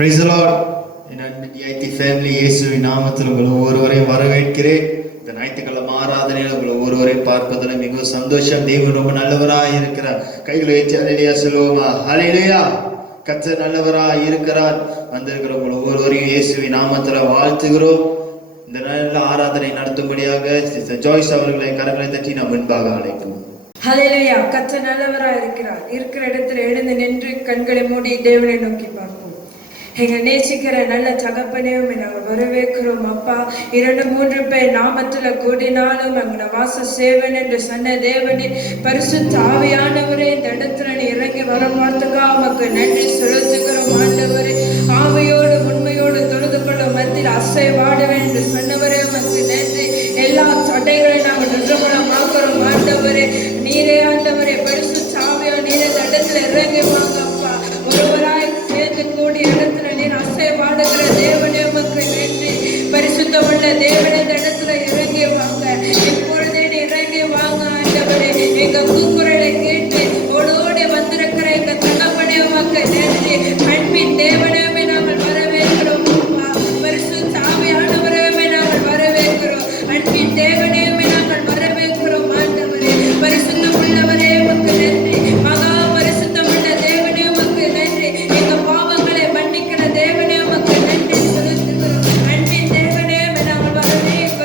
Praise the Lord. என் அன்பின் ID family இயேசுவின் நாமத்தில் உங்கள் ஒவ்வொருவரையும் வரவேற்கிறேன். இந்த ஞாயிற்றுக்கிழமை ஆராதனையில் உங்கள் ஒவ்வொருவரையும் பார்ப்பதில் மிகவும் சந்தோஷம். தேவன் ரொம்ப நல்லவராக இருக்கிறார். கைகளை வச்சு ஹல்லேலூயா சொல்லுவோமா? ஹல்லேலூயா. கர்த்தர் நல்லவராக இருக்கிறார். வந்திருக்கிற உங்கள் ஒவ்வொருவரையும் இயேசுவின் நாமத்தில் வாழ்த்துகிறோம். இந்த நல்ல ஆராதனை நடத்தும்படியாக சிஸ்டர் ஜாய்ஸ் அவர்களை கரங்களை தட்டி நாம் முன்பாக அழைப்போம். ஹல்லேலூயா. கர்த்தர் நல்லவராக இருக்கிறார். இருக்கிற இடத்துல எழுந்து நின்று கண்களை மூடி தேவனை நோக்கி பார்ப்போம். எங்க நேசிக்கிற நல்ல தகப்பனே நாங்கள் வரவேற்கிறோம் அப்பா. 2-3 பேர் நாமத்துல கூடினாலும் அங்க வாச சேவன் என்று சொன்ன தேவனின் பரிசுத்த ஆவியானவரே, இந்த இடத்துல நீ இறங்கி வரமாட்டுக்கா உமக்கு நன்றி செலுத்துகிறோம் ஆண்டவரே. ஆவியோடு உண்மையோடு தொழுது கொள்ளும் மத்தியில் அசைவாடுவேன் என்று சொன்னவரே உமக்கு நன்றி. எல்லா தடைகளையும் நாங்கள் நிர்மூலமாக்குறோம் ஆண்டவரே. நீரே ஆண்டவரே பரிசுத்த ஆவியா நீரே இந்த இடத்துல இறங்கி வாங்க அப்பா. ஒருவராய் சேர்ந்து கூடிய இடத்துல நீர் அசைவாடுகிற தேவனே உமக்கு நன்றி. பரிசுத்தமுள்ள தேவனே இந்த இடத்துல இறங்கி வாங்க. இப்பொழுதே நீ இறங்கி வாங்க ஆண்டவரே. எங்க கூக்குரலை கேட்டு ஓடோடி வந்திருக்கிற எங்க தகப்பனே உமக்கு நன்றி. அன்பின் தேவனே நாங்கள் வரவேற்கிறோம் அப்பா. பரிசுத்த ஆவியானவரே நாங்கள் வரவேற்கிறோம். அன்பின் தேவனே நாங்கள் வரவேற்கிறோம் ஆண்டவரே. பரிசுத்தம் உள்ளவரே உமக்கு நன்றி. மகா பரிசுத்தமுள்ள தேவனே உமக்கு நன்றி. எங்க பாவங்களை மன்னிக்கிற தேவனே உமக்கு நன்றி செலுத்துகிறோம். அன்பின் தேவனே நாங்கள் வரவேற்கிறோம்.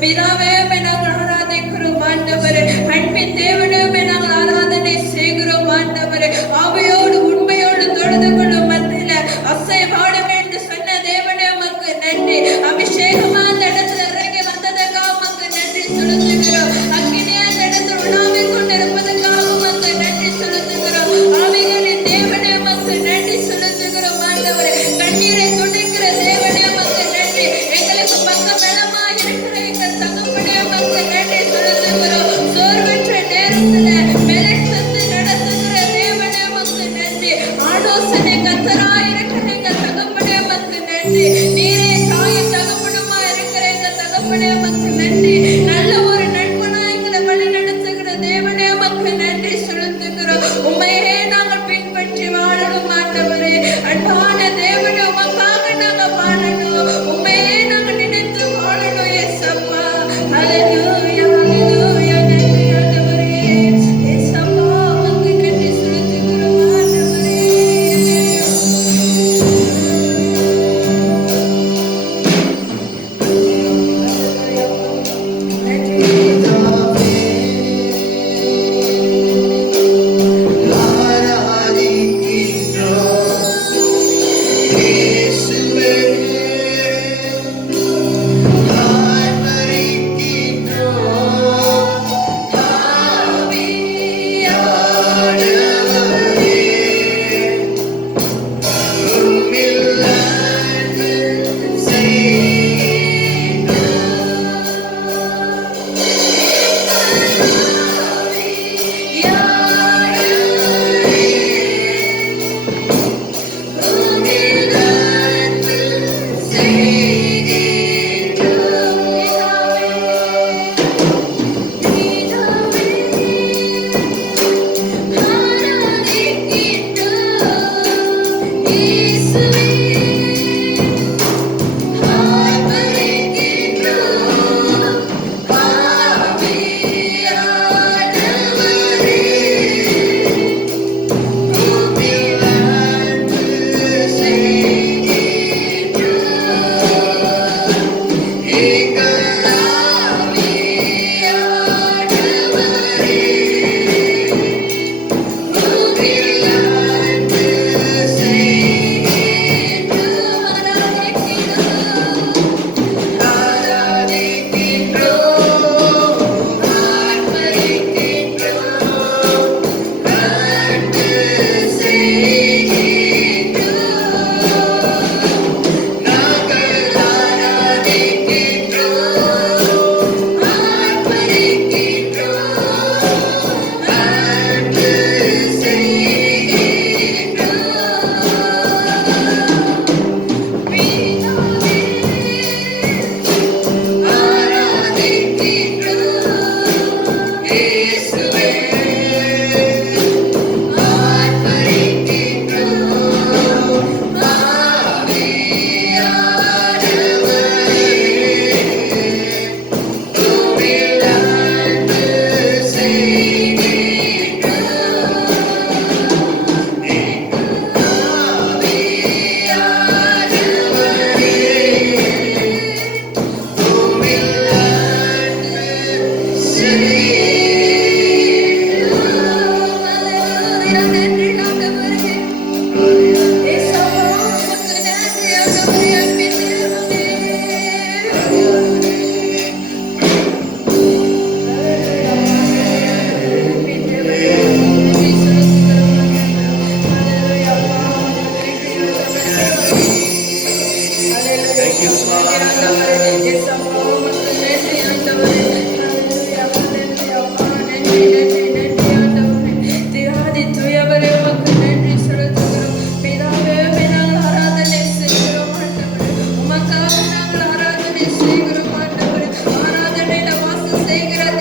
பிதாவே உம்மை நாங்கள் ஆராதிக்கிறோம் ஆண்டவரே. அன்பின் தேவனே உம்மை நாங்கள் ஆராதனை செய்கிறோம் ஆண்டவரே. ஆவியோடு உண்மையோடு தொழுது கொள்ளும் மத்தியில அசைவாடும் என்று சொன்ன தேவனே உமக்கு நன்றி. அபிஷேகமா அந்த இடத்துல இறங்கி வந்ததுக்காக உமக்கு நன்றி செலுத்துகிறோம். அக்கினியா அந்த இடத்துல உணாவிக் கொண்டிருப்பதற்காக உமக்கு நன்றி செலுத்துகிறோம். ஆவிகளின் தேவனே உமக்கு நன்றி செலுத்துகிறோம் ஆண்டவரே. கண்ணீரை துடைக்கிற தேவனே உமக்கு நன்றி. எங்களுக்கு பக்க பலமா இருக்கிற எங்கள் தகப்பனே உமக்கு நன்றி செலுத்துகிறோம். சோர்வற்ற நேரத்துல மெலெக்சத்து நடத்துகிற தேவனே உமக்கு நன்றி. ஆலோசனை கர்த்தராய் இருக்கிற எங்கள் தகப்பனே உமக்கு நன்றி. நீரே தாயும் தகப்பனுமா இருக்கிற எங்கள் தகப்பனே உமக்கு நன்றி. நல்ல ஒரு நண்பனா எங்களை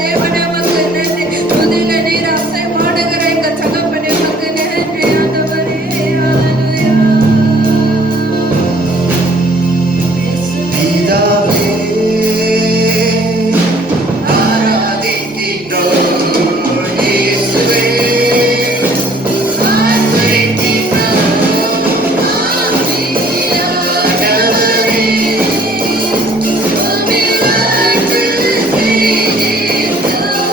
தேவனே உமக்கு நன்றி. துதில நீர் அசைவாடுகிற எங்க தகப்பனே உமக்கு நன்றி ஆண்டவரே. ஹalleluya. பிதாவே, ஆராதிக்கின்றோம். இயேசுவே, ஆர்ப்பரிக்கின்றோம். ஆவியானவரே, உம்மில் வாழ்த்து செய்கின்றோம்.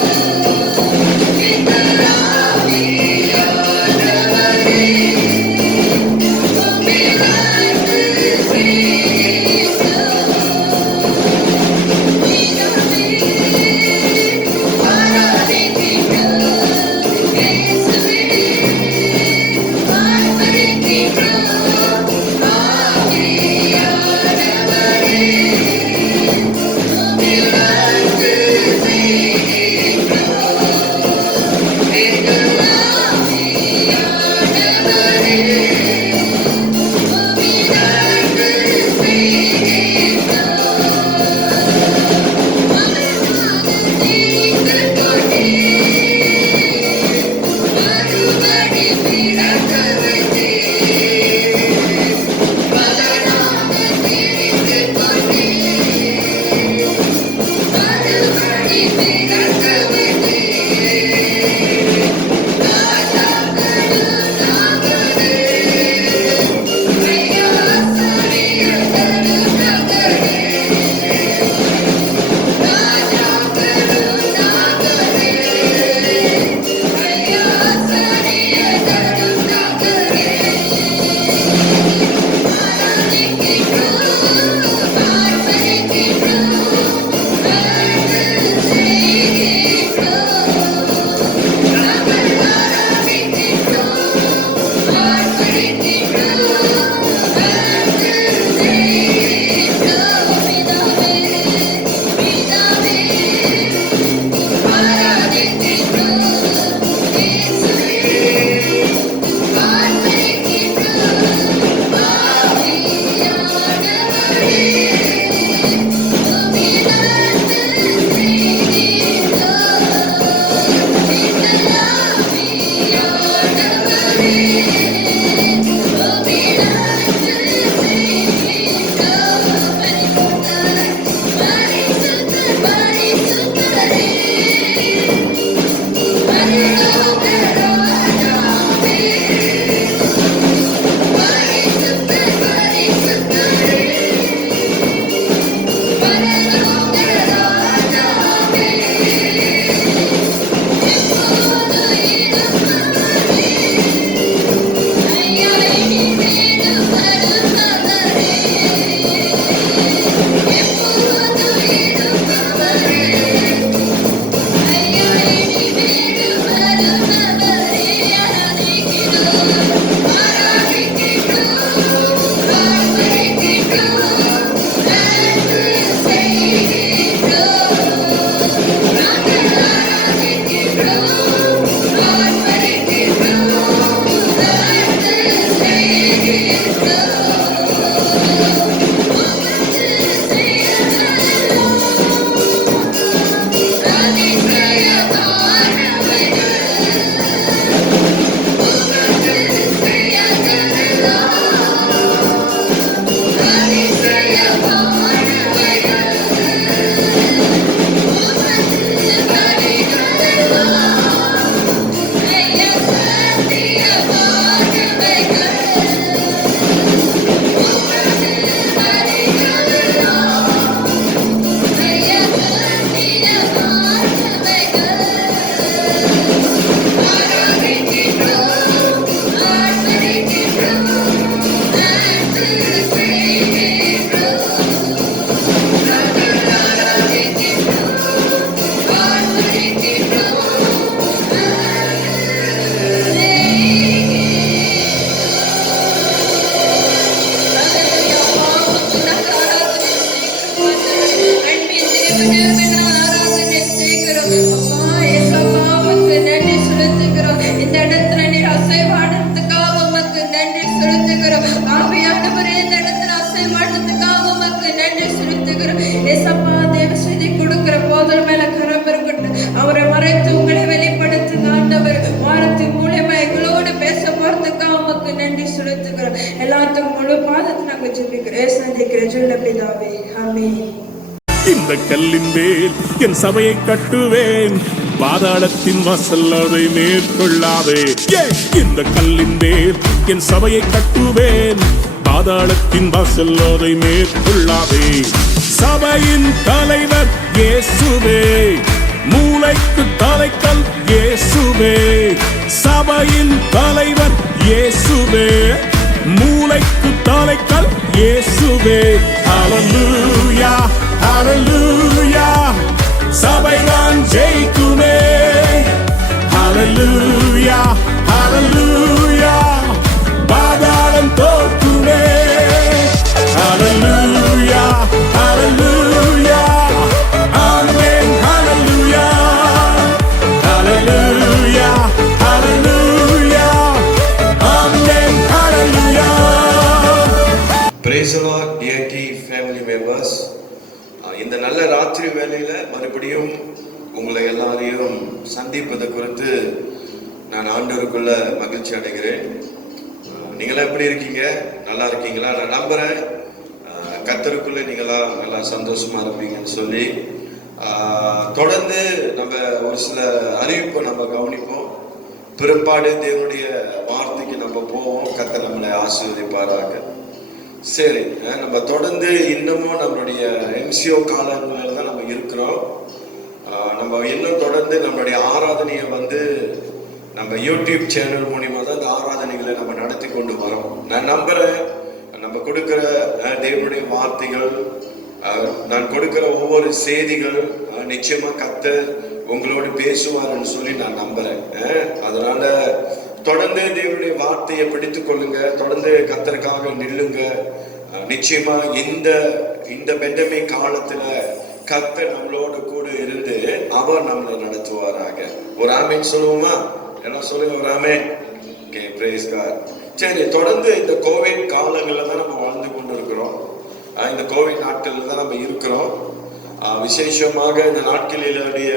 அவரை மறைத்து உங்களை வெளிப்படுத்துங்க ஆண்டவர். வாரத்தின் மூலியமா எங்களோடு பேச போறதுக்காக உமக்கு நன்றி செலுத்துகிறோம். எல்லாத்துக்கும் முழு பாதத்தை நாங்க ஜெபிக்கிறோம். சந்திக்கிற ஜெயல பிதாவே, ஆமென். இந்த கல்லின் மேல் என் சபையை கட்டுவேன், பாதாளத்தின் வாசல் அதை மேற்கொள்ளாதே. இந்த கல்லின் மேல் என் சபையை கட்டுவேன், பாதாளத்தின் வாசல் அதை மேற்கொள்ளாதே. சபையின் தலைவர் இயேசுவே, மூளைக்கு தலைக்கல் இயேசுவே. சபையின் தலைவர் இயேசுவே, மூளைக்கு தலைக்கல் இயேசுவே. ஹல்லேலூயா ஹல்லேலூயா, சபைதான் ஜெயிக்குமே. ஹல்லேலூயா ஹல்லேலூயா, பாதாளம் தோற்குமே. ஹல்லேலூயா ஹல்லேலூயா, ஆமென். ஹல்லேலூயா ஹல்லேலூயா ஹல்லேலூயா, ஆமென். ஹல்லேலூயா. Praise the Lord, dear key family members. இந்த நல்ல ராத்திரி வேளையில மறுபடியும் உங்களை எல்லாரையும் சந்திப்பது குறித்து நான் ஆண்டவருக்குள்ள மகிழ்ச்சி அடைகிறேன். நீங்களா எப்படி இருக்கீங்க? நல்லா இருக்கீங்களா? நான் நம்புறேன் கர்த்தருக்குள்ள நீங்களா நல்லா சந்தோஷமா இருப்பீங்கன்னு சொல்லி தொடர்ந்து நம்ம ஒரு சில அறிவிப்பை நம்ம கவனிப்போம். பிற்பாடு தேவனுடைய வார்த்தைக்கு நம்ம போவோம். கர்த்தர் நம்மளை ஆசீர்வதிப்பாராக. சரி, நம்ம தொடர்ந்து இன்னமும் நம்மளுடைய MCO காலங்களில் தான் நம்ம இருக்கிறோம். நம்ம இன்னும் தொடர்ந்து நம்மளுடைய ஆராதனையை நம்ம யூடியூப் சேனல் மூலியமா தான் இந்த ஆராதனைகளை நம்ம நடத்தி கொண்டு வரோம். நான் நம்புறேன் நம்ம கொடுக்கிற தேவனுடைய வார்த்தைகள், நான் கொடுக்கிற ஒவ்வொரு செய்திகள் நிச்சயமா கர்த்தர் உங்களோடு பேசுவார்னு சொல்லி நான் நம்புறேன். அதனால தொடர்ந்து தேவனுடைய வார்த்தையை பிடித்துக் கொள்ளுங்க, தொடர்ந்து கர்த்தருக்காக நில்லுங்க. நிச்சயமா இந்த பெண்டமிக் காலத்துல கர்த்தர் நம்மளோட கூட இருந்து அவர் நம்மளை நடத்துவாராக. ஒரு ஆமென் சொல்லுவோமா? எல்லாம் சொல்லுங்க, ஒரு ஆமென். Okay, price God. சரி, தொடர்ந்து இந்த கோவிட் காலங்கள்ல தான் நம்ம வாழ்ந்து கொண்டு இருக்கிறோம். இந்த கோவிட் நாட்கள்ல தான் நம்ம இருக்கிறோம். விசேஷமாக இந்த நாட்களிலுடைய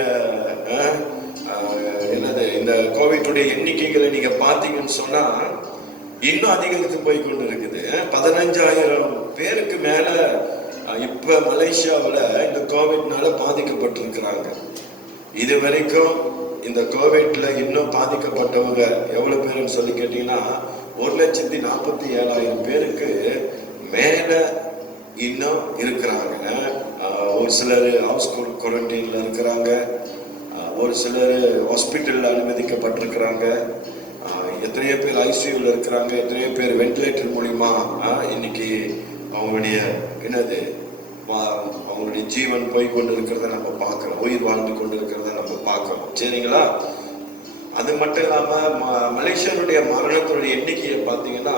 இந்த கோவிட்டுடைய எண்ணிக்கைகளை நீங்க பாத்தீங்கன்னு சொன்னா இன்னும் அதிகரித்து போய் கொண்டு இருக்குது. 15,000 பேருக்கு மேல இப்ப மலேசியாவில் இந்த கோவிட்னால பாதிக்கப்பட்டிருக்கிறாங்க. இது வரைக்கும் இந்த கோவிட்ல இன்னும் பாதிக்கப்பட்டவங்க எவ்வளவு பேருன்னு சொல்லி கேட்டீங்கன்னா 1,47,000 பேருக்கு மேல இன்னும் இருக்கிறாங்க. ஒரு சிலர் ஹவுஸ் குவாரண்டைன்ல இருக்கிறாங்க, ஒரு சிலர் ஹாஸ்பிட்டல்ல அனுமதிக்கப்பட்டிருக்கிறாங்க, எத்தனையோ பேர் ஐசியூல இருக்கிறாங்க, எத்தனையோ பேர் வென்டிலேட்டர் மூலியமா இன்னைக்கு அவங்களுடைய அவங்களுடைய ஜீவன் போய் கொண்டு இருக்கிறத நம்ம பார்க்கிறோம், உயிர் வாழ்ந்து கொண்டு இருக்கிறத நம்ம பார்க்கிறோம். சரிங்களா? அது மட்டும் இல்லாம மலேசியாவுடைய மரணத்தினுடைய எண்ணிக்கையை பார்த்தீங்கன்னா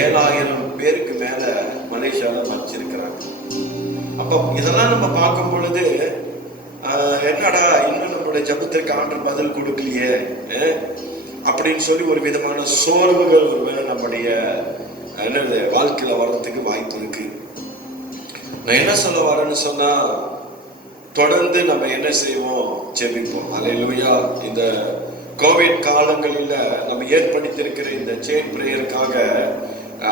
7,000 பேருக்கு மேல மலேசியால மறைச்சிருக்கிறாங்க. அப்ப இதெல்லாம் நம்ம பார்க்கும் பொழுது என்னடா இன்னும் நம்மளுடைய ஜபத்திற்கு ஆண்டவர் பதில் கொடுக்கலையே அப்படின்னு சொல்லி ஒரு விதமான சோர்வுகள் ஒருவேளை நம்முடைய வாழ்க்கையில வர்றதுக்கு வாய்ப்பு இருக்கு. நான் என்ன சொல்ல வரேன்னு சொன்னா, தொடர்ந்து நம்ம என்ன செய்வோம்? ஜெபிப்போம். அல்லேலூயா. இந்த கோவிட் காலங்களில் நம்ம ஏற்படுத்தியிருக்கிற இந்த செயின் பிரேயருக்காக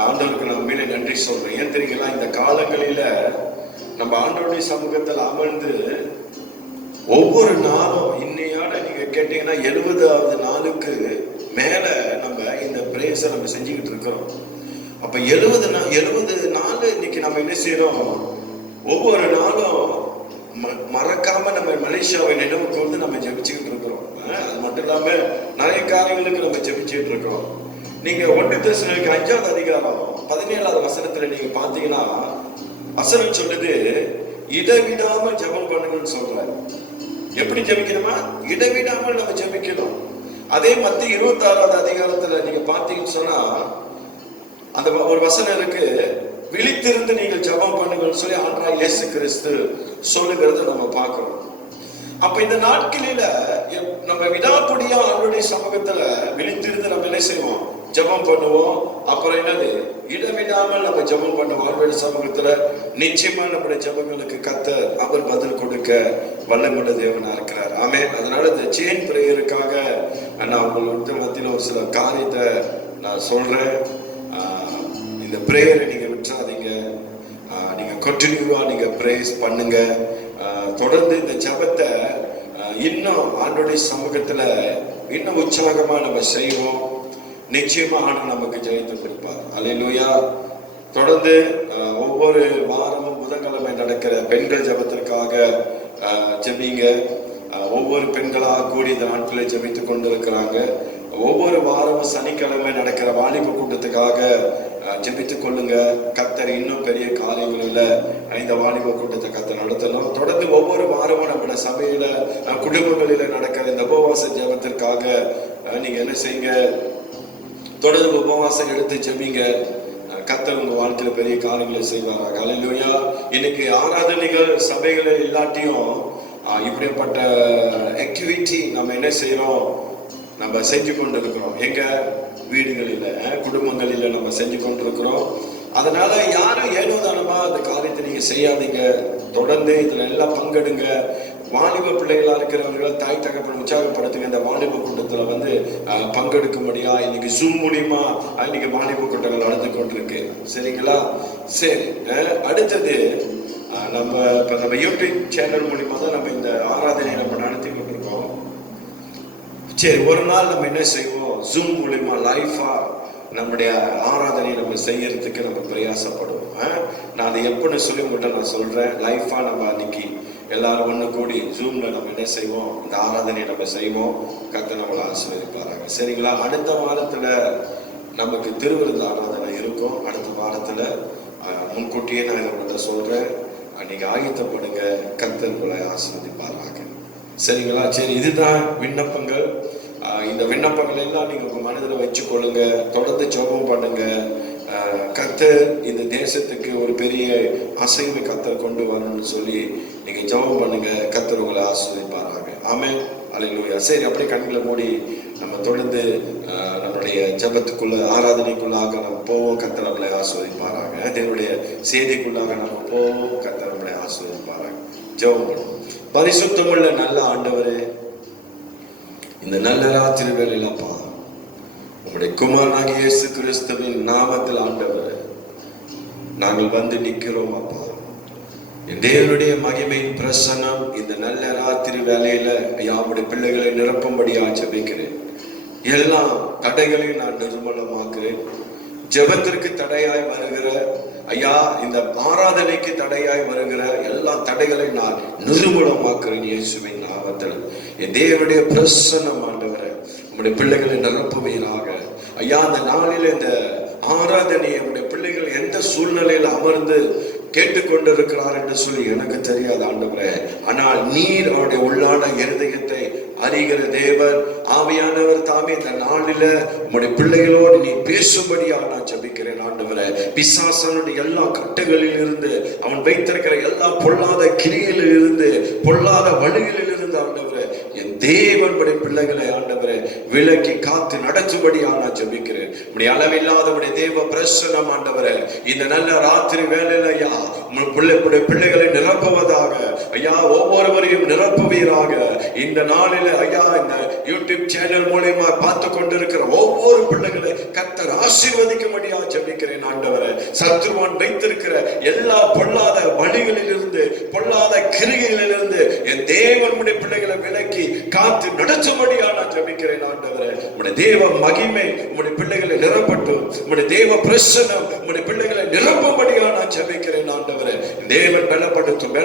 ஆண்டவருக்கு நான் மேலே நன்றி சொல்றேன். ஏன் தெரியுங்களா? இந்த காலங்களில நம்ம ஆண்டவருடைய சமூகத்தில் அமர்ந்து ஒவ்வொரு நாளும் இன்னையோட நீங்க கேட்டீங்கன்னா 70வது நாளுக்கு மேல நம்ம இந்த பிரேயர்ஸை நம்ம செஞ்சுக்கிட்டு இருக்கிறோம். அப்ப 70 நாள் இன்னைக்கு நம்ம என்ன செய்யறோம்? ஒவ்வொரு நாளும் மறக்காம நம்ம மலேசியாவை நினைவுக்கு நம்ம ஜெபிச்சுக்கிட்டு இருக்கிறோம். அது மட்டும் இல்லாம நிறைய காரியங்களுக்கு நம்ம ஜெபிச்சுட்டு இருக்கிறோம். நீங்க 1 தெசலோனிக்கேயர் 5வது அதிகாரம் 17வது வசனத்துல நீங்க பாத்தீங்கன்னா வசனம் சொல்லுது, இடைவிடாமல் ஜெபம் பண்ணுங்கன்னு சொல்றாரு. எப்படி ஜெபிக்கணுமா? இடைவிடாமல் நம்ம ஜெபிக்கணும். அதே மத்திய 26வது அதிகாரத்துல நீங்க பாத்தீங்கன்னு சொன்னா அந்த ஒரு வசனம் இருக்கு, விழித்திருந்து நீங்கள் ஜெபம் பண்ணுங்கன்னு சொல்லி ஆண்டவராகிய இயேசு கிறிஸ்து சொல்லுகிறத நம்ம பார்க்கிறோம். அப்ப இந்த நாட்களில நம்ம விடாப்பிடியா அவருடைய சமூகத்துல விழித்திருந்து நம்ம என்ன செய்வோம்? ஜெபம் பண்ணுவோம். அப்புறம் என்னது? இடவிடாமல் நம்ம ஜெபம் பண்ணுவோம் அவருடைய சமூகத்துல. நிச்சயமா நம்முடைய ஜெபங்களுக்கு கர்த்தர் அவர் பதில் கொடுக்க வல்லமுள்ள தேவனா இருக்கிறார். ஆமென். அதனால இந்த செயின் பிரேயருக்காக நான் உங்களுக்கு மத்தியில் ஒரு சில காரியத்தை நான் சொல்றேன். இந்த பிரேயரை நீங்க விட்டுறாதீங்க. நீங்க கண்டினியூவா நீங்க பிரேஸ் பண்ணுங்க. தொடர்ந்து இந்த ஜெபத்தை இன்னும் ஆண்டவருடைய சமூகத்துல இன்னும் உற்சாகமா நம்ம செய்வோம். நிச்சயமா ஆண்டவர் நமக்கு ஜெயத்தை கொடுப்பார். அல்லேலூயா. தொடர்ந்து ஒவ்வொரு வாரமும் புதன்கிழமை நடக்கிற பெண்கள் ஜெபத்திற்காக ஜெபிங்க. ஒவ்வொரு பெண்களாக கூடி இந்த நாட்களை ஜெபித்துக் கொண்டு இருக்கிறாங்க. ஒவ்வொரு வாரமும் சனிக்கிழமை நடக்கிற வாலிப கூட்டத்துக்காக ஜெபித்துக் கொள்ளுங்க. கர்த்தர் இன்னும் பெரிய காரியங்களில் இந்த வாலிப கூட்டத்தை கர்த்தர் நடத்தணும். தொடர்ந்து ஒவ்வொரு வாரமும் நம்மளோட சபையில குடும்பங்களில நடக்கிற இந்த உபவாச ஜெபத்திற்காக நீங்க என்ன செய்யுங்க, தொடர்ந்து உபவாசம் எடுத்து ஜெபிங்க. கர்த்தர் உங்க வாழ்க்கையில பெரிய காரியங்களை செய்வாங்க. அல்லேலூயா. இன்னைக்கு ஆராதனைகள் சபைகளை இல்லாட்டியும் இப்படிப்பட்ட ஆக்டிவிட்டி நம்ம என்ன செய்யறோம், நம்ம செஞ்சு கொண்டு இருக்கிறோம். எங்க வீடுகளில குடும்பங்களில நம்ம செஞ்சு கொண்டு இருக்கிறோம். அதனால யாரும் ஏனோதானமா அந்த காரியத்தை நீங்க செய்யாதீங்க. தொடர்ந்து இதுல எல்லாம் பங்கெடுங்க. வாலிப பிள்ளைகளா இருக்கிறவர்கள் தாய் தகப்பன் உற்சாகப்படுத்துங்க. இந்த வாலிப கூட்டத்துல பங்கெடுக்கும்படியா இன்னைக்கு ஜூம் மூலியமா இன்னைக்கு வாலிப கூட்டங்கள் நடந்து கொண்டிருக்கு. சரிங்களா? சரி, அடுத்தது நம்ம யூடியூப் சேனல் மூலியமா தான் நம்ம இந்த ஆராதனை நம்ம நடத்தி கொண்டிருக்கோம். சரி, ஒரு நாள் நம்ம என்ன செய்வோம், ஜூம் மூலியமா லைஃபா நம்முடைய ஆராதனை நம்ம செய்யறதுக்கு நம்ம பிரயாசப்படுவோம். நான் அதை எப்பன்னு சொல்லி உங்கள்கிட்ட நான் சொல்றேன். லைஃபா நம்ம அன்னைக்கு எல்லாரும் ஒண்ணு கூடி ஜூம்ல நம்ம என்ன செய்வோம், இந்த ஆராதனை நம்ம செய்வோம். கர்த்தர் நம்மளை ஆசீர்வதிப்பாராங்க. சரிங்களா? அடுத்த வாரத்துல நமக்கு திருவிருந்த ஆராதனை இருக்கும். அடுத்த வாரத்துல முன்கூட்டியே நான் உங்கள்கிட்ட சொல்றேன். நீங்க ஆயத்தப்படுங்க. கர்த்தர் உங்களை ஆசீர்வதிப்பாராங்க. சரிங்களா? சரி, இதுதான் விண்ணப்பங்கள். இந்த விண்ணப்பங்கள் எல்லாம் நீங்க உங்க மனதில் வச்சுக்கொள்ளுங்க. தொடர்ந்து ஜெபம் பண்ணுங்க. கர்த்தர் இந்த தேசத்துக்கு ஒரு பெரிய அசைவை கர்த்தர் கொண்டு வரணும்னு சொல்லி நீங்க ஜெபம் பண்ணுங்க. கர்த்தர் உங்களை ஆசீர்வதிப்பாராங்க. ஆமென். அல்லேலூயா. சரி, அப்படியே கண்களை மூடி நம்ம தொடர்ந்து நம்மளுடைய ஜெபத்துக்குள்ள ஆராதனைக்குள்ளாக நம்ம போவோம். கர்த்தர் நம்மளை ஆசீர்வதிப்பாராங்க. தேவனுடைய செய்திக்குள்ளாக நம்ம போவோம். கர்த்தர் நம்மளை ஆசீர்வதிப்பாராங்க. ஜெபம் பண்ணுவோம். பரிசுத்தமுள்ள நல்ல ஆண்டவரே, இந்த நல்ல ராத்திரி வேளையிலப்பா உங்களுடைய குமாரனாகிய இயேசு கிறிஸ்துவின் நாமத்தில் ஆண்டவரே நாங்கள் வந்து நிற்கிறோம். அப்பா, என் தேவனுடைய மகிமையின் பிரசன்னம் இந்த நல்ல ராத்திரி வேளையில யாவுடைய பிள்ளைகளை நிரப்பும்படியா ஜெபிக்கிறேன். எல்லா தடைகளையும் நான் நிர்மூலமாக்குறேன். ஜெபத்திற்கு தடையாய் வருகிற ஐயா, இந்த ஆராதனைக்கு தடையாய் வருகிற எல்லா தடைகளை நான் நிர்மூலமாக்குறேன் இயேசுவின் நாமத்தில். என் தேவனுடைய பிரசன்னம் ஆண்டவரே உங்களுடைய பிள்ளைகளை நிரப்புவீராக. ஐயா, அந்த நாளில் இந்த ஆராதனை நம்முடைய பிள்ளைகள் எந்த சூழ்நிலையில் அமர்ந்து கேட்டுக்கொண்டிருக்கிறார் என்று சொல்லி எனக்கு தெரியாது ஆண்டவரே. ஆனால் நீர் அவருடைய உள்ளான இருதயத்தை அறிகிற தேவன். ஆவியானவர் தாமே இந்த நாளில உங்களுடைய பிள்ளைகளோடு நீ பேசும்படியாக நான் ஜெபிக்கிறேன் ஆண்டவரே. பிசாசனுடைய எல்லா கட்டுகளில் இருந்து, அவன் வைத்திருக்கிற எல்லா பொல்லாத கிரியிலில் இருந்து, பொல்லாத வழிகளில் இருந்து ஆண்டவரே என் தேவனுடைய பிள்ளைகளை ஆண்டவரே விலக்கி காத்து நடத்தும்படியாக நான் ஜெபிக்கிறேன். உடைய அளவில்லாத உடைய தேவ பிரசன்னம் ஆண்டவரே இந்த நல்ல ராத்திரி வேளையில ஐயா உங்களுடைய பிள்ளைகளை நிரப்புவதாக. ஐயா, ஒவ்வொருவரையும் நிரப்புவீராக. இந்த நாளில ஐயா இந்த யூடியூப் சேனல் மூலமா பார்த்து கொண்டிருக்கிற ஒவ்வொரு பிள்ளைகளை கர்த்தர் ஆசீர்வதிக்கும்படியா ஜெபிக்கிறேன் ஆண்டவரே. சத்துருவான் வைத்திருக்கிற எல்லா பொல்லாத வழிகளில் இருந்து, பொல்லாத கிரிகளில் இருந்து என் தேவனுடைய பிள்ளைகளை விலக்கி காத்து நடத்தும்படியா நான் ஜெபிக்கிறேன் ஆண்டவரே. உடைய தேவ மகிமை உடைய பிள்ளைகளை நிரப்பட்டும். உடைய தேவ பிரசன்னம் உடைய பிள்ளைகளை நிரப்பும்படியா நான் ஜெபிக்கிறேன் ஆண்டவரே. தேவன் பலப்படுத்தும்.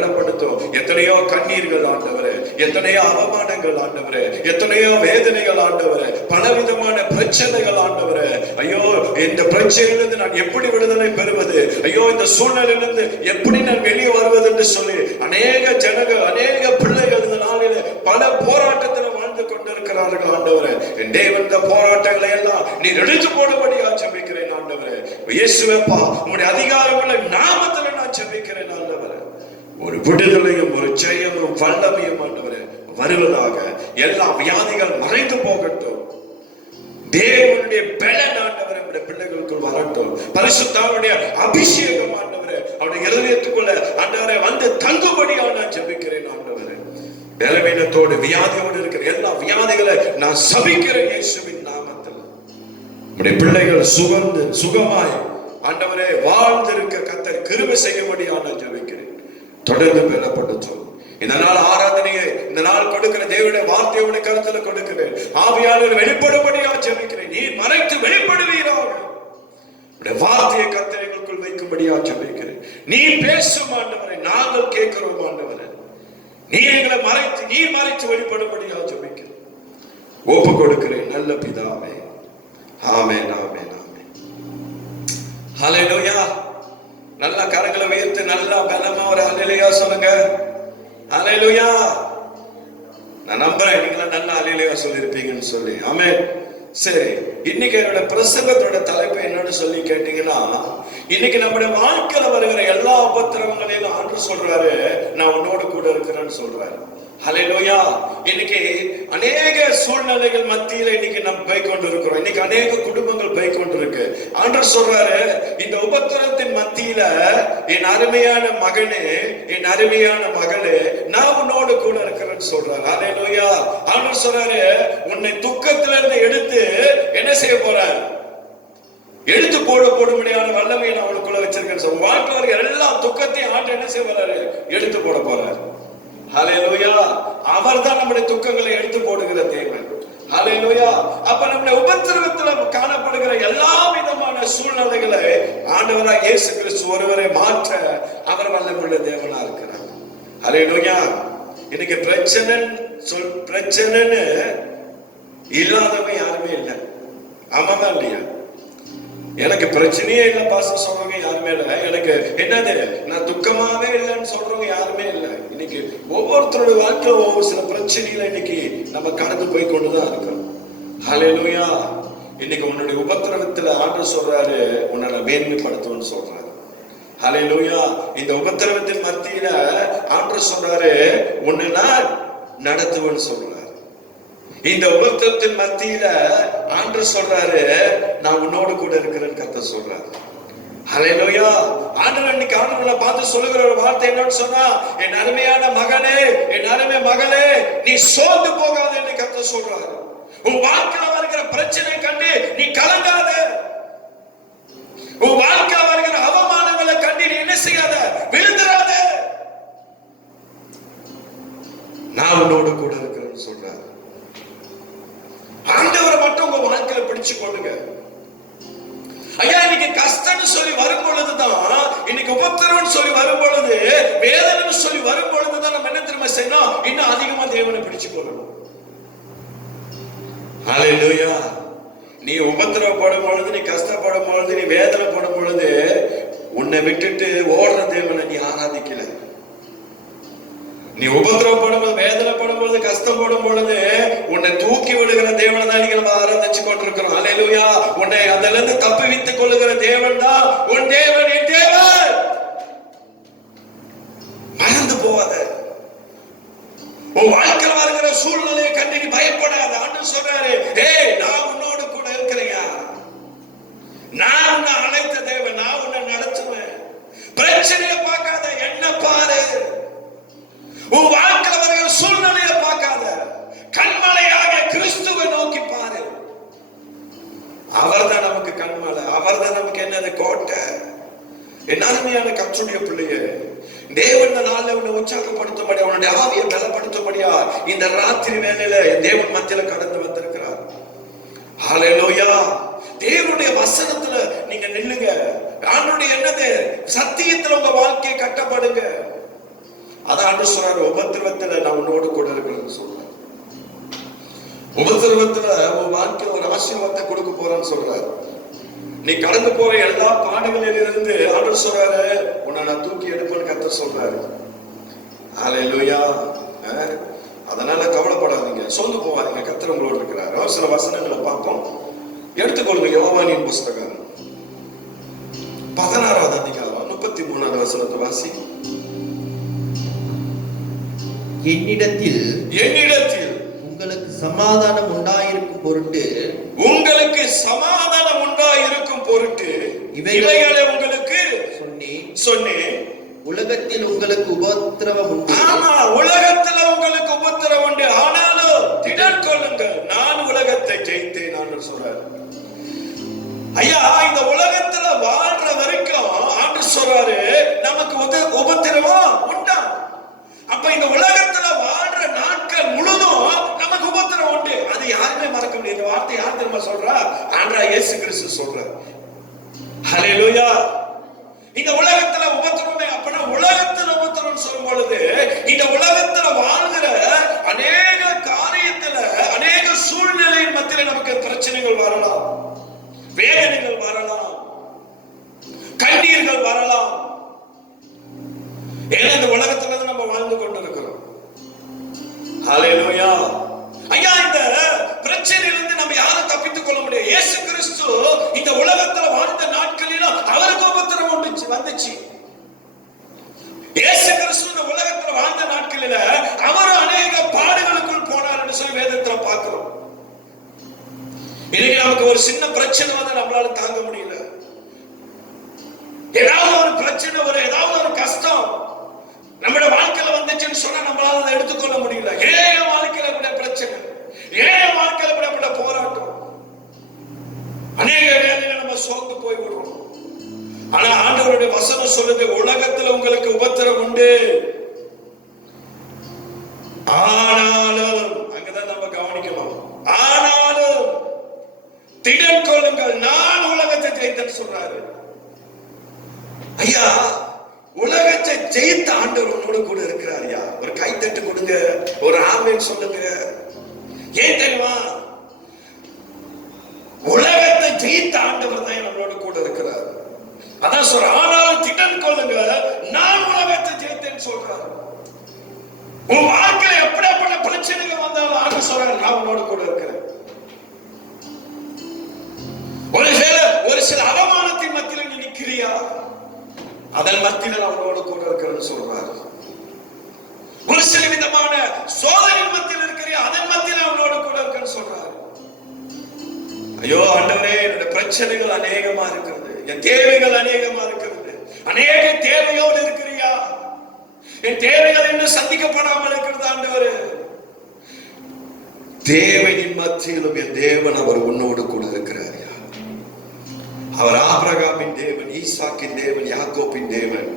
எத்தனையோ கண்ணீர்கள் ஆண்டவரே, எத்தனையோ அவமானங்கள் ஆண்டவரே, எத்தனையோ வேதனைகள் ஆண்டவரே, பலவிதமான பிரச்சனைகள் ஆண்டவரே. ஐயோ, இந்த பிரச்சனையிலிருந்து நான் எப்படி விடுதலை பெறுவது, ஐயோ இந்த சூழ்நிலையிலிருந்து எப்படி நான் வெளியே வருவது என்று சொல்லி அநேக ஜனங்கள், அநேக பிள்ளைகள் இந்த நாளில் பல போராட்டத்தில் வாழ்ந்து கொண்டிருக்கிறார்கள் ஆண்டவரே. என் தேவன் இந்த போராட்டங்களை எல்லாம் நீர் எடுத்து போடும்படியா ஜெபிக்கிறேன் ஆண்டவரே. இயேசுவேப்பா உம்முடைய அதிகாரமுள்ள நாமத்தில் நான் ஜெபிக்கிறேன் ஆண்டவரே. ஒரு விடுதலையும் ஒரு ஜெயமும் வல்லமையும் ஆண்டவரே வருவதாக. எல்லா வியாதிகள் மறைந்து போகட்டும். தேவனுடைய பலன் ஆண்டவரே நம்முடைய பிள்ளைகளுக்குள் வரட்டும். பரிசுத்தாவுடைய அபிஷேகம் ஆண்டவரே அவருடைய இருதயத்துக்குள்ள ஆண்டவரே வந்து தங்கும்படியா நான் ஜெபிக்கிறேன் ஆண்டவரே. பலவீனத்தோடு வியாதியோடு இருக்கிற எல்லா வியாதிகளை நான் சபிக்கிறேன் இயேசுவின் நாமத்தில். உம்முடைய பிள்ளைகள் சுகமாய் ஆண்டவரே வாழ்ந்திருக்க கர்த்தர் கிருபை செய்யும்படியாக நான் ஜெபிக்கிறேன். தொடர்ந்து பெறப்பட்டு இந்த நாள் ஆராதனையை, இந்த நாள் கொடுக்கிற தேவனுடைய வார்த்தையோட கருத்துல கொடுக்கிறேன். ஆவியானவர் வெளிப்படும்படியாக ஜெபிக்கிறேன். நீ மறைத்து வெளிப்படுவீராக. உம்முடைய வார்த்தையை கர்த்தர் எங்களுக்குள் வைக்கும்படியாக ஜெபிக்கிறேன். நீ பேசும் ஆண்டவரை, நாங்கள் கேட்கிறோம் ஆண்டவரை. நீ எங்களை மறைத்து வெளிப்படும்படியாக ஜெபிக்கிறேன். ஒப்பு கொடுக்கிறேன் நல்ல பிதாவே. ஆமென், ஆமென், ஆமென். ஹல்லேலூயா. நல்ல கரங்களை உயர்த்தி நல்லா பலமா ஒரு ஹல்லேலூயா சொல்லுங்க. ஹல்லேலூயா. நான் நம்புறேன் நீங்க நல்ல ஹல்லேலூயா சொல்லிருப்பீங்கன்னு சொல்லி. ஆமென். சரி, இன்னைக்கு என்னோட பிரசங்கத்தோட தலைப்பு என்னன்னு சொல்லி கேட்டீங்கன்னா, இன்னைக்கு நம்முடைய வாழ்க்கையில வருகிற எல்லா உபத்திரவங்களையும் ஆண்டவர் சொல்றாரு, நான் உன்னோடு கூட இருக்கிறேன்னு சொல்றாரு. ஹல்லேலூயா. இன்னைக்கு அநேக சூழ்நிலைகள் மத்தியில இன்னைக்கு நம்ம போய் கொண்டு இருக்கிறோம். இன்னைக்கு அநேக குடும்பங்கள் போய் கொண்டு இருக்கு. ஆண்டவர் சொல்றாரு, இந்த உபத்திரத்தின் மத்தியில என் அருமையான மகனே, என் அருமையான மகளே, நான் உன்னோடு கூட இருக்கிறேன்னு சொல்றாரு. ஹல்லேலூயா. ஆண்டவர் சொல்றாரு, உன்னை துக்கத்துல இருந்து எடுத்து என்ன செய்ய போறார்? எடுத்து போடும்படியான வல்லமையை நான் அவனுக்குள்ள வச்சிருக்கேன். வாழ்க்கை எல்லா துக்கத்தையும் ஆண்டு என்ன செய்ய போறாரு? எடுத்து போட போறாரு. ஹல்லேலூயா. அவர்தான் நம்முடைய துக்கங்களை எடுத்து போடுகிற தேவன். ஹல்லேலூயா. அப்ப நம்முடைய உபத்திரவத்துல காணப்படுகிற எல்லா விதமான சூழ்நிலைகளை ஆண்டவராக இயேசு கிறிஸ்து ஒருவரை மாற்ற அவர் வல்லமுள்ள தேவனா இருக்கிறார். ஹல்லேலூயா. இன்னைக்கு பிரச்சனைன்னு இல்லாதவங்க யாருமே இல்லை. ஆமாவா இல்லையா? எனக்கு பிரச்சனையே இல்லை பாச சொல்றவங்க யாருமே இல்லை. எனக்கு என்னது, நான் துக்கமாவே இல்லைன்னு சொல்றவங்க யாருமே இல்லை. இன்னைக்கு ஒவ்வொருத்தரோட வாழ்க்கையில ஒவ்வொரு சில பிரச்சனைகளை இன்னைக்கு நம்ம கடந்து போய் கொண்டுதான் இருக்கிறோம். ஹல்லேலூயா. இன்னைக்கு உன்னுடைய உபத்திரவத்துல ஆண்டவர் சொல்றாரு, உன்னை நான் மேன்மைப்படுத்துவேன்னு சொல்றாரு. ஹல்லேலூயா. இந்த உபத்திரவத்தின் மத்தியில ஆண்டவர் சொல்றாரு, உன்னை நான் நடத்துவேன்னு சொல்றாரு. இந்த உபத்திரத்தின் மத்தியில ஆண்டவர் சொல்றாரு, நான் உன்னோடு கூட இருக்கிறேன்னு கர்த்தர் சொல்றாரு. ஹல்லேலூயா. ஆண்டவர் இன்னைக்கு ஆண்டவரை பார்த்து சொல்லுகிற ஒரு வார்த்தை என்னன்னு சொன்னா, என் அருமையான மகனே, என் அருமை மகளே, நீ சோர்ந்து போகாத என்று கர்த்தர் சொல்றாரு. உன் வாழ்க்கையில வருகிற பிரச்சனை கண்டு நீ கலங்காத. உன் வாழ்க்கையில வருகிற அவமானங்களை கண்டு நீ என்ன செய்யாத? விழுந்துடாத. நான் உன்னோடு கூட இருக்கிறேன்னு சொல்றாரு. ஆண்டவரை மட்டும் உங்க வாழ்க்கையில பிடிச்சு கொள்ளுங்க. ஐயா, இன்னைக்கு கஷ்டம்னு சொல்லி வரும் பொழுதுதான், இன்னைக்கு உபத்திரவம்னு சொல்லி வரும் பொழுது, வேதனைன்னு சொல்லி வரும் பொழுதுதான் நம்ம என்ன திரும்ப செய்யணும்? இன்னும் அதிகமா தேவனை பிடிச்சு கொள்ளணும். ஹல்லேலூயா. நீ உபத்திரவப்படும் பொழுது, நீ கஷ்டப்படும் பொழுது, நீ வேதனைப்படும் பொழுது, உன்னை விட்டுட்டு ஓடுற தேவனை நீ ஆராதிக்கல. நீ உபத்திரவப்படும் போது, வேதனைப்படும் பொழுது, கஷ்டப்படும் பொழுது உன்னை தூக்கி விடுகிற தேவனை தான் நம்ம ஆராதிச்சு கொண்டிருக்கிறோம். ஹல்லேலூயா. உன்னை அதிலிருந்து இருந்து தப்பி வைத்துக் கொள்ளுகிற தேவன் தான் உன் தேவன், என் தேவன். மறந்து போவாத. உன் வாழ்க்கையில் வருகிற சூழ்நிலையை கண்டு நீ பயப்படாத. ஆண்டவர் சொல்றாரு, ஏய், நான் உன்னோடு கூட இருக்கிறேயா. நான் உன்னை அழைத்த தேவன், நான் உன்னை நடத்துவேன். பிரச்சனையை பார்க்காத, என்ன பாரு. உன் வாழ்க்கையில் வருகிற சூழ்நிலையை பார்க்காத, கண்மலையாக கிறிஸ்துவை நோக்கி பாரு. அவர்தான் நமக்கு கண்மலை, அவர்தான் நமக்கு என்னது? கோட்டை. என் அருமையான கர்த்தருடைய பிள்ளையே, தேவன் நாளில் உன்னை உற்சாகப்படுத்தும்படியா, உன்னுடைய ஆவியை பலப்படுத்தும்படியா இந்த ராத்திரி வேளையில தேவன் மத்தியில கடந்து வந்திருக்கிறார். ஹல்லேலூயா. தேவனுடைய வசனத்துல நீங்க நில்லுங்க. ஆண்டவருடைய என்னது? சத்தியத்துல உங்க வாழ்க்கையை கட்டப்படுங்க. அதான் ஆண்டவர் சொல்றாரு, உபத்திரவத்துல நான் உன்னோடு கூட இருக்கிறேன்னு சொல்றேன். உபத்திரவத்துல உன் வாழ்க்கையில ஒரு ஆசீர்வாதத்தை கொடுக்க போறேன்னு சொல்றாரு. நீ கடந்து போற எல்லா பாடுகளில் இருந்து ஆண்டவர் சொல்றாரு, உன்னை நான் தூக்கி எடுப்பேன்னு கர்த்தர் சொல்றாரு. ஹல்லேலூயா. அதனால கவலைப்படாதீங்க, சோர்ந்து போவாதீங்க. கர்த்தர் உங்களோடு இருக்கிறார். சில வசனங்களை பார்ப்போம். எடுத்துக்கொள்ளுங்க. யோவானின் புஸ்தகம் 16வது அதிகாரம் 33வது வசனத்தை வாசி. என்னிடத்தில் உங்களுக்கு சமாதானம் உண்டாயிருக்கும் பொருட்டு இவைகளை உங்களுக்கு சொன்னேன். உலகத்தில் உங்களுக்கு உபத்திரவம் உண்டு. உலகத்தில் உங்களுக்கு உபத்திரவம் அதைத்தான் இயேசு கிறிஸ்து சொல்றார். ஹல்லேலூயா. இந்த உலகத்துல உபத்திரமே, அப்பனா உலகத்துல உபத்திரம் சொல்லும் பொழுது இந்த உலகத்துல வாழ்கிற அநேக காரியத்துல அநேக சூழ்நிலையின் மத்தியில நமக்கு பிரச்சனைகள் வரலாம், வேதனைகள் வரலாம், கண்ணீர்கள் வரலாம். ஏன்னா இந்த உலகத்துல நம்ம வாழ்ந்து கொண்டிருக்கிறோம். ஹல்லேலூயா. ஐயா, இந்த பிரச்சனையிலிருந்து நம்ம யாரும் தப்பித்துக் கொள்ள முடியாது. இயேசு கிறிஸ்து இந்த உலகத்துல வாழ்ந்த நாட்களிலும் அவருக்கு உபத்திரம் வந்துச்சு. இயேசு கிறிஸ்து இந்த உலகத்துல வாழ்ந்த நாட்களில அவர் அநேக பாடுகளுக்குள் போனார் என்று சொல்லி வேதத்துல பார்க்கிறோம். இன்னைக்கு நமக்கு ஒரு சின்ன பிரச்சனை வந்து நம்மளால தாங்க முடியல. ஏதாவது ஒரு பிரச்சனை, ஏதாவது ஒரு கஷ்டம் நம்முடைய வாழ்க்கையில வந்துச்சுன்னு சொன்னா நம்மளால அதை எடுத்துக்கொள்ள முடியல. ஏன் வாழ்க்கையில இப்படி பிரச்சனை, ஏன் வாழ்க்கையில இப்படி போராட்டம், அநேக வேலையில நம்ம சோர்ந்து போய் விடுறோம். ஆனா ஆண்டவருடைய வசனம் சொல்லுது, உலகத்துல உங்களுக்கு உபத்திரம் உண்டு, ஆனாலும், அங்கதான் நம்ம கவனிக்கணும், ஆனாலும் திடன் கொள்ளுங்கள், நான் உலகத்தை ஜெயித்தேன்னு சொல்றாரு. ஐயா, உலகத்தை ஜெயித்த ஆண்டவர் உன்னோடு கூட இருக்கிறார். ஐயா, ஒரு கைத்தட்டு கொடுங்க, ஒரு ஆமென் சொல்லுங்க. ஏன் தெரியுமா? உலகத்தை ஜெயித்த ஆண்டவர் தான் நம்மளோட கூட இருக்கிறார். அதான் சொல்ற, ஆனாலும் திடன் கொள்ளுங்க, நான் உலகத்தை ஜெயித்தேன்னு சொல்றாரு. உன் வாழ்க்கையில எப்படிப்பட்ட பிரச்சனைகள் வந்தாலும் ஆண்டு சொல்றாரு, நான் உன்னோட கூட இருக்கிறேன். ஒரு சில அவமானத்தின் மத்தியில நீ நிக்கிறியா, அதன் மத்தியில அவனோடு கூட இருக்கிறேன்னு சொல்றாரு. ஒரு சில விதமான சோதனை மத்தியில் இருக்கிறியா, அதன் மத்தியில அவனோடு கூட இருக்கிறேன்னு சொல்றாரு. ஐயோ ஆண்டவரே, என்னோட பிரச்சனைகள் அநேகமா இருக்கிறது, என் தேவைகள் அநேகமா இருக்கிறது, அநேக தேவையோடு இருக்கிறியா, என் தேவைகள் இன்னும் சந்திக்கப்படாமல் இருக்கிறது ஆண்டவரே. தேவையின் மத்தியிலும் என் தேவன் அவர் உன்னோடு கூட இருக்கிறார். அவர் ஆபிரகாமின் தேவன், ஈசாக்கின் தேவன், யாக்கோபின் தேவன்,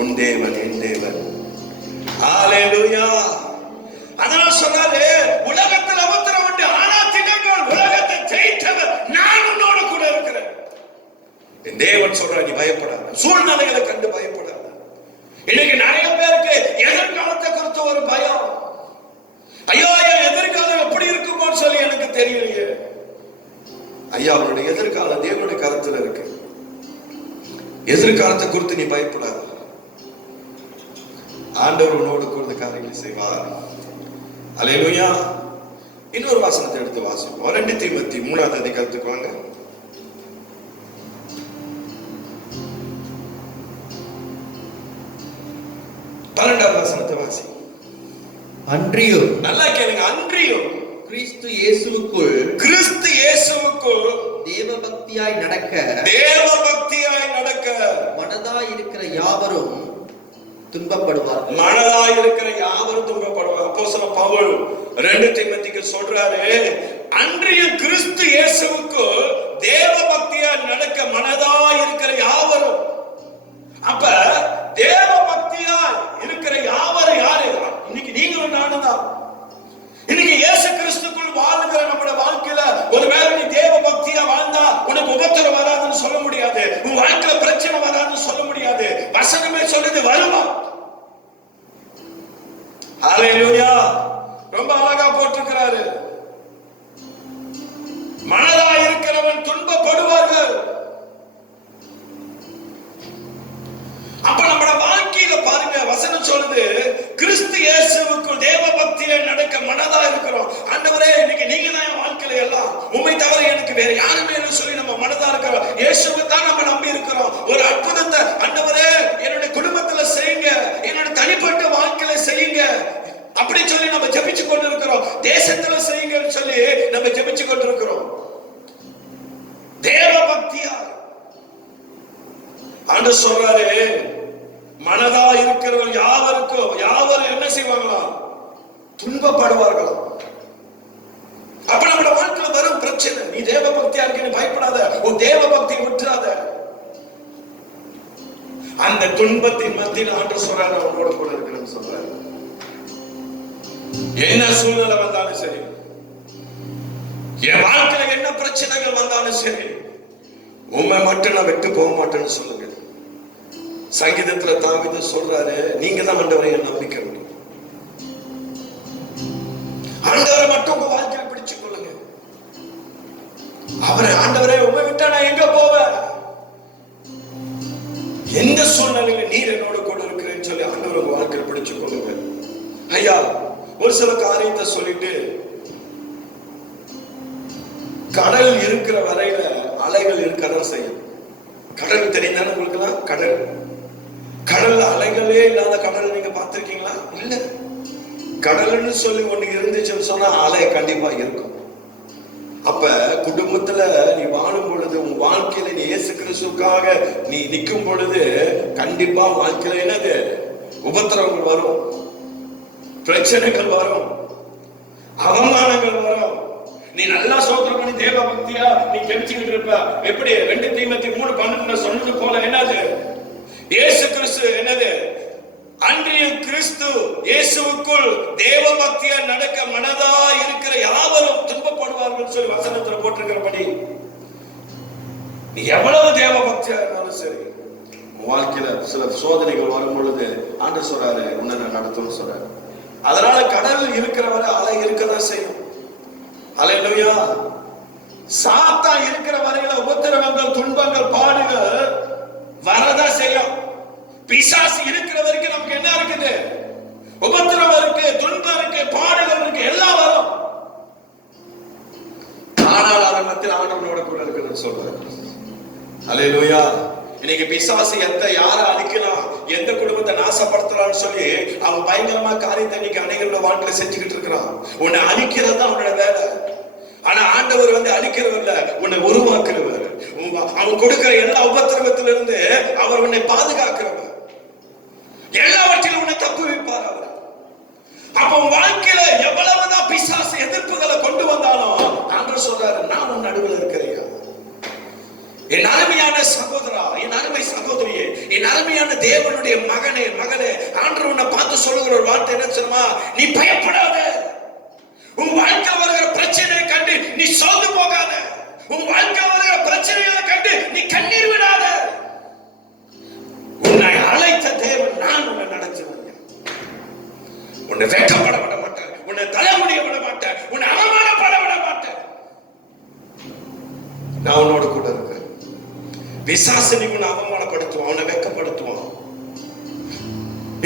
உன் தேவன், என் தேவன். ஹல்லேலூயா. அதனால சொன்னாரு, உலகத்தில் உபத்திரம் உண்டு, ஆனா திடன்கொள், உலகத்தை ஜெயித்தவர் நான் உன்னோடு கூட இருக்கிறேன். என் தேவன் சொல்றார், நீ பயப்படாத, சூழ்நிலைகளை கண்டு பயப்படாத. இன்னைக்கு நிறைய பேருக்கு எதிர்காலத்தை குறித்த ஒரு பயம். ஐயோ ஐயா, எதிர்காலம் எப்படி இருக்குமோன்னு சொல்லி எனக்கு தெரியலையே. ஐயா, அவருடைய எதிர்காலம் தேவனுடைய கருத்துல இருக்கு. எதிர்காலத்தை குறித்து நீ பயப்படாத, ஆண்டவர் உன்னோடு கூட காரியங்களை செய்வார். அல்லேலூயா. இன்னொரு வாசனத்தை எடுத்து வாசிப்போம். 2 தீமோத்தேயு 3ஆம் அதிகாரத்துக்கு வாங்க. 12ஆம் வசனத்தை வாசி. அன்றியும், நல்லா கேளுங்க, அன்றியும் கிறிஸ்து இயேசுவுக்குள் தேவபக்தியாய் நடக்க மனதாய் இருக்கிற யாவரும் துன்பப்படுவார்கள். மனதாய் இருக்கிற யாவரும் துன்பப்படுவார். அப்போஸ்தலன் பவுல் 2 தீமோத்தேயுக்கு சொல்றாரு, அன்றியும் கிறிஸ்து இயேசுவுக்கு தேவபக்தியாய் நடக்க மனதாய் இருக்கிற யாவரும். அப்ப தேவபக்தியாய் இருக்கிற யாவரும் யாரு? இன்னைக்கு நீங்களும் நானும் தான். இன்னைக்கு இயேசு கிறிஸ்துக்குள் வாழ்கிற நம்முடைய வாழ்க்கையில ஒருவேளை நீ தேவ பக்தியா வாழ்ந்தா உனக்கு உபத்திரம் வராதுன்னு சொல்ல முடியாது, உன் வாழ்க்கையில பிரச்சனை வராதுன்னு சொல்ல முடியாது. வசனமே சொல்லுது, வருமா. ஹல்லேலூயா. ரொம்ப அழகா போட்டிருக்கிறாரு, மனதா இருக்கிறவன் துன்பப்படுவார்கள். அப்ப நம்மட வாழ்க்கையில பாருங்க, வசனம் சொல்லுது, கிறிஸ்து இயேசுவுக்குள் தேவ பக்தியில நடக்க மனதா இருக்கிறோம். ஆண்டவரே, இன்னைக்கு நீங்க தான் என் வாழ்க்கையில எல்லாம், உண்மை தவிர எனக்கு வேற யாருமே இல்லைன்னு சொல்லி நம்ம மனதா இருக்கிறோம். இயேசுவை தான் நம்ம நம்பி இருக்கிறோம். ஒரு அற்புதத்தை ஆண்டவரே என்னுடைய குடும்பத்துல செய்யுங்க, என்னோட தனிப்பட்ட வாழ்க்கையில செய்யுங்க அப்படி சொல்லி நம்ம ஜெபிச்சு கொண்டு இருக்கிறோம். தேசத்துல செய்யுங்கன்னு சொல்லி நம்ம ஜெபிச்சு கொண்டு இருக்கிறோம். தேவ பக்தியா ஆண்டவர் சொல்றாரு, மனதா இருக்கிறவர்கள் யாவரும் என்ன செய்வாங்களா? துன்பப்படுவார்களா. அப்ப நம்மளோட வாழ்க்கையில வரும் பிரச்சனை. நீ தேவ பக்தியா இருக்கேன்னு பயப்படாத, உன் தேவ பக்தியை விட்டுறாத. அந்த துன்பத்தின் மத்தியில் ஆண்டவர் சொல்றாரு, அவனோட கூட இருக்கிறேன்னு சொல்றாரு. என்ன சூழ்நிலை வந்தாலும் சரி, என் வாழ்க்கையில என்ன பிரச்சனைகள் வந்தாலும் சரி, உண்மை மட்டும் நான் விட்டு போக மாட்டேன்னு சொல்லுங்க. சங்கீதத்துல தாவீது சொல்றாரு, நீங்க தான் ஆண்டவரை என் நம்பிக்கை முடியும். ஆண்டவரை மட்டும் உங்க வாழ்க்கையை பிடிச்சு கொள்ளுங்க. அவரை, ஆண்டவரை உண்மை விட்டா நான் எங்க போவேன், எந்த சூழ்நிலையில நீர் என்னோட கூட இருக்கிறேன்னு சொல்லி ஆண்டவரை உங்க வாழ்க்கையை பிடிச்சு கொள்ளுங்க. ஐயா, ஒரு சில காரியத்தை சொல்லிட்டு, கடல் இருக்கிற வரையில அலைகள் இருக்கதான் செய்யும். கடல் தெரிந்தானே உங்களுக்குலாம்? கடல்ல அலைகளே இல்லாத கடல் நீங்க பார்த்திருக்கீங்களா? இல்ல. கடல்னு சொல்லி ஒண்ணு இருந்துச்சுன்னு சொன்னா அலை கண்டிப்பா இருக்கும். அப்ப குடும்பத்துல நீ வாழும் பொழுது, உன் வாழ்க்கையில நீ இயேசு கிறிஸ்துவுக்காக நீ நிற்கும் பொழுது, கண்டிப்பா வாழ்க்கையில என்னது உபத்திரவங்கள் வரும், பிரச்சனைகள் வரும், அவமானங்கள் வரும். நீ நல்லா சோதனை பண்ணி தேவ பக்தியா நீ கெளிச்சுக்கிட்டு இருப்ப. எப்படி 2 தீமோத்தேயு 3:12 சொன்னது போல என்னது, இயேசு கிறிஸ்து என்னது, அன்றியும் கிறிஸ்து இயேசுவுக்குள் தேவ பக்தியா நடக்க மனதா இருக்கிற யாவரும் துன்பப்படுவார்கள் சொல்லி வசனத்துல போட்டிருக்கிறபடி, நீ எவ்வளவு தேவ பக்தியா இருந்தாலும் சரி, வாழ்க்கையில சில சோதனைகள் வரும் பொழுது ஆண்டவர் சொல்றாரு, உன்னை நடத்தும் சொல்றாரு. அதனால கடல் இருக்கிறவரை அலை இருக்கதான் செய்யும். அல்லேலூயா. சாத்தான் இருக்கிற வரையில உபத்திரவங்கள், துன்பங்கள், பாடுகள் வரதா செய்யும். பிசாசு இருக்கிற வரைக்கும் நமக்கு என்ன இருக்குது? உபத்திரவம் இருக்கு, துன்பம் இருக்கு, பாடுகள் இருக்கு, எல்லாம் வரும். ஆனால் ஆரம்பத்தில் ஆண்டவரோட கூட இருக்குன்னு சொல்றாரு. அல்லேலூயா. இன்னைக்கு பிசாசு யாரை அழிக்கலாம், எந்த குடும்பத்தை நாசப்படுத்தலாம்னு சொல்லி அவன் பயங்கரமா காரியத்தை இன்னைக்கு அநேகரோட வாழ்க்கையில செஞ்சுக்கிட்டு இருக்கிறான். உன்னை அழிக்கிறது தான் அவனோட வேலை. ஆனா ஆண்டவர் அழிக்கிறவர் இல்ல, உன்னை உருவாக்குறவர். அவன் கொடுக்கிற எல்லா உபத்திரவத்திலிருந்து அவர் உன்னை பாதுகாக்கிறவர். எல்லாவற்றிலும் உன்னை தப்பு வைப்பார் அவர். அப்ப உன் வாழ்க்கையில எவ்வளவுதான் பிசாசு எதிர்ப்புகளை கொண்டு வந்தாலும் ஆண்டவர் சொல்றாரு, நான் உன் நடுவில் இருக்கிறையா. என் அருமையான சகோதரா, என் அருமை சகோதரியே, என் அருமையான தேவனுடைய மகனே, மகளே, ஆண்டவர் உன்னை பார்த்து சொல்லுகிற ஒரு வார்த்தை என்ன தெரியுமா? நீ பயப்படாத. உன் வாழ்க்கை வருகிற பிரச்சனையை கண்டு நீ சோர்ந்து போகாத. உன் வாழ்க்கை வருகிற பிரச்சனைகளை கண்டு நீ கண்ணீர் விடாத. உன்னை அழைத்த தேவன் நான் உன்னை நடத்துவேன். உன்னை வெட்கப்பட விட மாட்டேன், உன்னை தலைமுடிய விட மாட்டேன், உன்னை அவமானப்பட விட மாட்டேன். நான் உன்னோட கூட இருக்கேன். பிசாசு நீ உன்னை அவமானப்படுத்துவான், உன்னை வெட்கப்படுத்துவான்.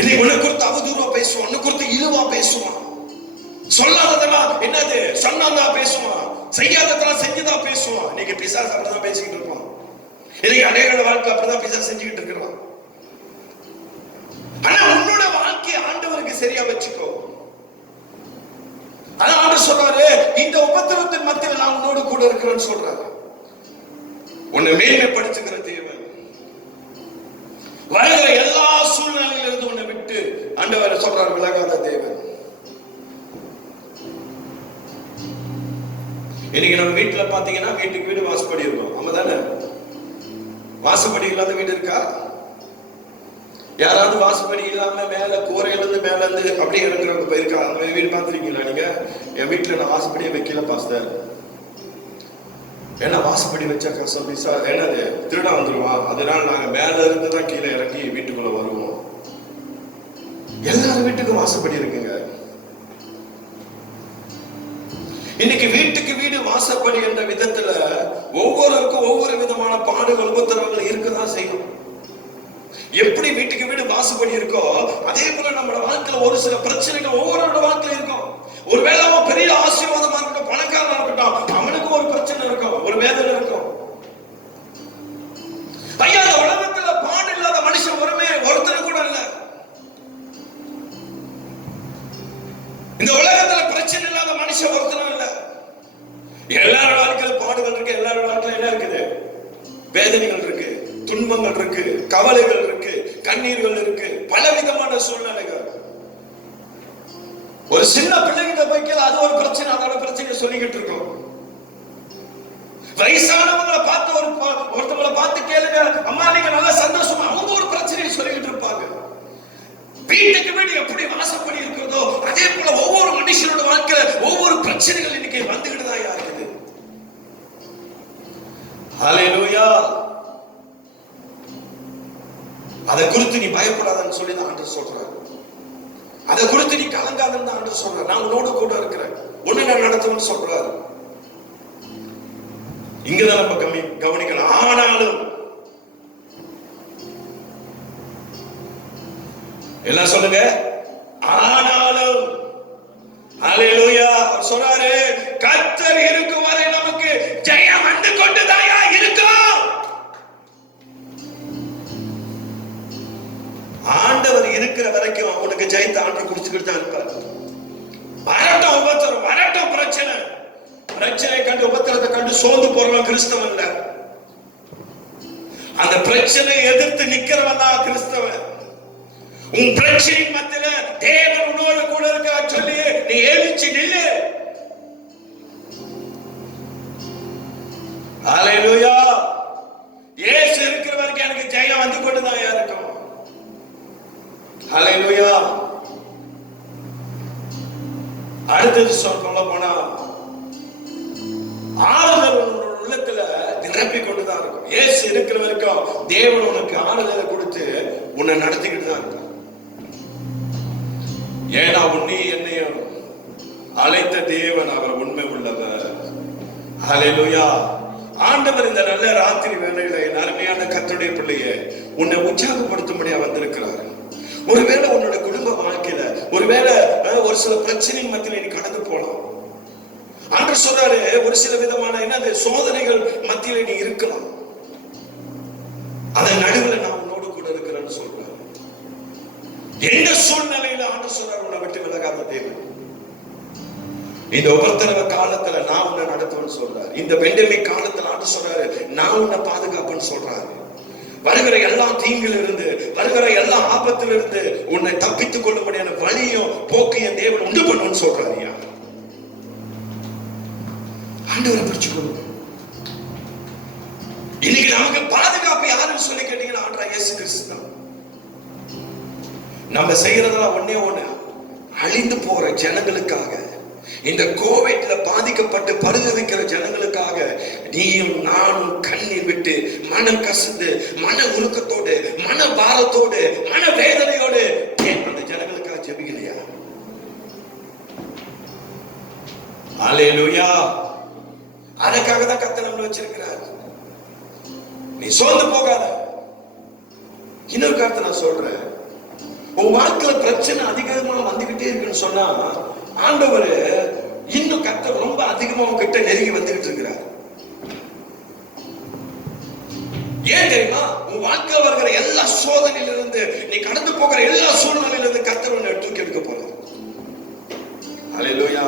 இல்லை, உன்னை குறித்து அவதூறா பேசுவான், உன்னை குறித்து இழிவா பேசுவான். சொல்லாததெல்லாம் என்னது சொன்னதான் பேசுவான், செய்யாததெல்லாம் செஞ்சுதான் பேசுவான். இன்னைக்கு பிசாசு அப்படிதான் பேசிக்கிட்டு இருப்பான். இன்னைக்கு அநேக வாழ்க்கை அப்படிதான் பிசாசு செஞ்சுக்கிட்டு இருக்கிறான். ஆனா உன்னோட வாழ்க்கையை ஆண்டவருக்கு சரியா வச்சுக்கோ. அதான் ஆண்டவர் சொல்றாரு, இந்த உபத்திரவத்தின் மத்தியில் நான் உன்னோடு கூட இருக்கிறேன்னு சொல்றாரு. உன்னை மேன்மைப்படுத்துகிற தேவன் வருகிற எல்லா சூழ்நிலையிலிருந்து உன்னை விட்டு ஆண்டவர் சொல்றாரு, விலகாத தேவன். இன்னைக்கு நம்ம வீட்டுல பாத்தீங்கன்னா வீட்டுக்கு வீடு வாசப்படி இருக்கும். ஆமா தானே? வாசப்படி இல்லாத வீடு இருக்கா? யாராவது வாசப்படி இல்லாம மேல கூரையில இருந்து மேல இருந்து அப்படியே இருக்கிறவங்க போயிருக்கா? அந்த வீடு பாத்துருக்கீங்களா நீங்க? என் வீட்டுல நான் வாசப்படியை வைக்கல பாஸ்டர். ஏன்னா வாசப்படி வச்சா கஷ்டம், என்னது திருடா வந்துருவான். அதனால நாங்க மேல இருந்து தான் கீழே இறங்கி வீட்டுக்குள்ள வருவோம். எல்லாரும் வீட்டுக்கும் வாசப்படி இருக்குங்க. இன்னைக்கு வீட்டுக்கு வீடு வாசப்படி என்ற விதத்துல ஒவ்வொருவருக்கும் ஒவ்வொரு விதமான பாடுகள், உபத்திரவங்கள் இருக்கதான் செய்யும். எப்படி வீட்டுக்கு வீடு வாசப்படி இருக்கோ அதே போல நம்மளோட வாழ்க்கையில ஒரு சில பிரச்சனைகள் ஒவ்வொருவரோட வாழ்க்கையில இருக்கும். ஒருவேளை அவன் பெரிய ஆசீர்வாதமா இருக்கட்டும், பணக்காரனா இருக்கட்டும், அவனுக்கும் ஒரு பிரச்சனை இருக்கும், ஒரு வேதனை இருக்கும். ஐயா, இந்த உலகத்துல பாடு இல்லாத மனுஷன் ஒருத்தர் கூட இல்ல. இந்த உலகத்துல பிரச்சனை இல்லாத மனுஷன் ஒருத்தரும் இல்ல. எல்லாரோட வாழ்க்கையில பாடுகள் இருக்கு, எல்லாரோட வாழ்க்கையில என்ன இருக்குது? வேதனைகள் இருக்கு, துன்பங்கள் இருக்கு, கவலைகள் இருக்கு, கண்ணீர்கள் இருக்கு, பலவிதமான சூழ்நிலைகள். ஒரு சின்ன பிள்ளைகிட்ட போய்க்கல அது ஒரு பிரச்சனை, அதோட பிரச்சனை சொல்லிக்கிட்டு இருக்கோம். வயசானவங்களை பார்த்து ஒருத்தவங்களை பார்த்து கேளுங்க, அம்மா நீங்க நல்லா சந்தோஷமா, அவங்க ஒரு பிரச்சனையை சொல்லிக்கிட்டு இருப்பாங்க. வீட்டுக்கு வீடு எப்படி வாசப்படி இருக்கிறதோ அதே போல ஒவ்வொரு மனுஷனோட வாழ்க்கையில ஒவ்வொரு பிரச்சனைகள் இன்னைக்கு வந்துகிட்டு தான் இருக்குது. ஹல்லேலூயா. அதை குறித்து நீ பயப்படாதன்னு சொல்லி தான் ஆண்டவர் சொல்றாரு. அதை குறித்து நீ கலங்காதன்னு தான் ஆண்டவர் சொல்றாரு. நான் உன்னோடு கூட இருக்கிறேன், உன்னை நான் நடத்துவேன்னு சொல்றாரு. இங்கதான் நம்ம கவனிக்கலாம். ஆனாலும் எல்லாம் சொல்லுங்க, ஆனாலும். ஹல்லேலூயா. அவர் சொல்றாரு, கர்த்தர் இருக்கும் வரை நமக்கு ஜெயம் வந்து கொண்டுதாயா இருக்கும். ஆண்டவர் இருக்கிற வரைக்கும் உனக்கு ஜெயத்தை ஆண்டவர் குடிச்சுக்கிட்டு தான் இருப்பார். வரட்டும் உபத்திரம், வரட்டும் பிரச்சனை. பிரச்சனை கண்டு உபத்திரத்தை கண்டு சோர்ந்து போறவன் கிறிஸ்தவன் இல்ல. அந்த பிரச்சனையை எதிர்த்து நிக்கிறவன் தான் கிறிஸ்தவன். உன் பிரச்சனையின் மத்தியில தேவன் உன்னோடு கூட இருக்கா சொல்லி நீ எழுச்சி நில்லு. ஹல்லேலூயா. இயேசு இருக்கிற வரைக்கும் எனக்கு ஜெயம் வந்து கொண்டுதான் இருக்கும். ஹல்லேலூயா. அடுத்தது சொல்ல போனா ஆறுதல் உள்ளத்துல நிரப்பி கொண்டுதான் இருக்கும். இயேசு இருக்கிற வரைக்கும் தேவன் உனக்கு ஆறுதலை கொடுத்து உன்னை நடத்திக்கிட்டு தான் இருக்கான். ஏன்னா உன்னை என்னையும் அழைத்த தேவன் அவர் உண்மை உள்ளவர். ஹல்லேலூயா. ஆண்டவர் இந்த நல்ல ராத்திரி வேளையில என் அருமையான கர்த்தருடைய பிள்ளையை உன்னை உற்சாகப்படுத்தும்படியா வந்திருக்கிறார். ஒருவேளை உன்னோட குடும்ப வாழ்க்கையில ஒருவேளை ஒரு சில பிரச்சனையின் மத்தியில நீ கடந்து போலாம். ஆண்டவர் சொல்றாரு, ஒரு சில விதமான என்ன சோதனைகள் மத்தியில நீ இருக்கலாம். அதன் நடுவில் நான் உன்னோடு கூட இருக்கிறேன்னு சொல்றேன். எந்த சூழ்நிலையில ஆண்டவர் சொல்றாரு, உன்னை விட்டு விலகாத தேவன். இந்த உபத்திரவ காலத்துல நான் உன்னை நடத்துவேன்னு சொல்றாரு. இந்த பெண்டமிக் காலத்துல ஆண்டவர் சொல்றாரு, நான் உன்னை பாதுகாப்புன்னு சொல்றாரு. வருகிற எல்லா தீங்கில் இருந்து, வருகிற எல்லா ஆபத்தில் இருந்து உன்னை தப்பித்துக் கொள்ளும்படியான வழியும் போக்கையும் தேவன் உண்டு பண்ணுன்னு சொல்றாரு. ஆண்டவரை பிடிச்சுக்கொள்ளுங்க. இன்னைக்கு நமக்கு பாதுகாப்பு யாருன்னு சொல்லி கேட்டீங்கன்னா ஆண்டவராகிய இயேசு கிறிஸ்து தான். நம்ம செய்யறதெல்லாம் ஒண்ணே ஒண்ணு, அழிந்து போற ஜனங்களுக்காக, இந்த கோவிட்ல பாதிக்கப்பட்டு பரிதவிக்கிற ஜனங்களுக்காக நீயும் நானும் கண்ணீர் விட்டு மனம் கசந்து மன உருக்கத்தோடு மன பாரத்தோடு மன வேதனையோடு அந்த ஜனங்களுக்காக ஜெபிக்கலையா? ஹல்லேலூயா. அதுக்காக தான் கர்த்தர் நம்மள வச்சிருக்கிறார். நீ சோர்ந்து போகாத. இன்னொரு கருத்தை நான் சொல்றேன், உன் வாழ்க்கையில பிரச்சனை அதிகமா வந்துகிட்டே இருக்குன்னு சொன்னா ஆண்டவர் இன்னும் கர்த்தர் ரொம்ப அதிகமா உன்கிட்ட நெருங்கி வந்துகிட்டு இருக்கிறார். ஏன் தெரியுமா? உன் வாழ்க்கையில வருகிற எல்லா சோதனையில இருந்து, நீ கடந்து போகிற எல்லா சூழ்நிலையில இருந்து கர்த்தர் உன்னை தூக்கி எடுக்க போறார். ஹல்லேலூயா.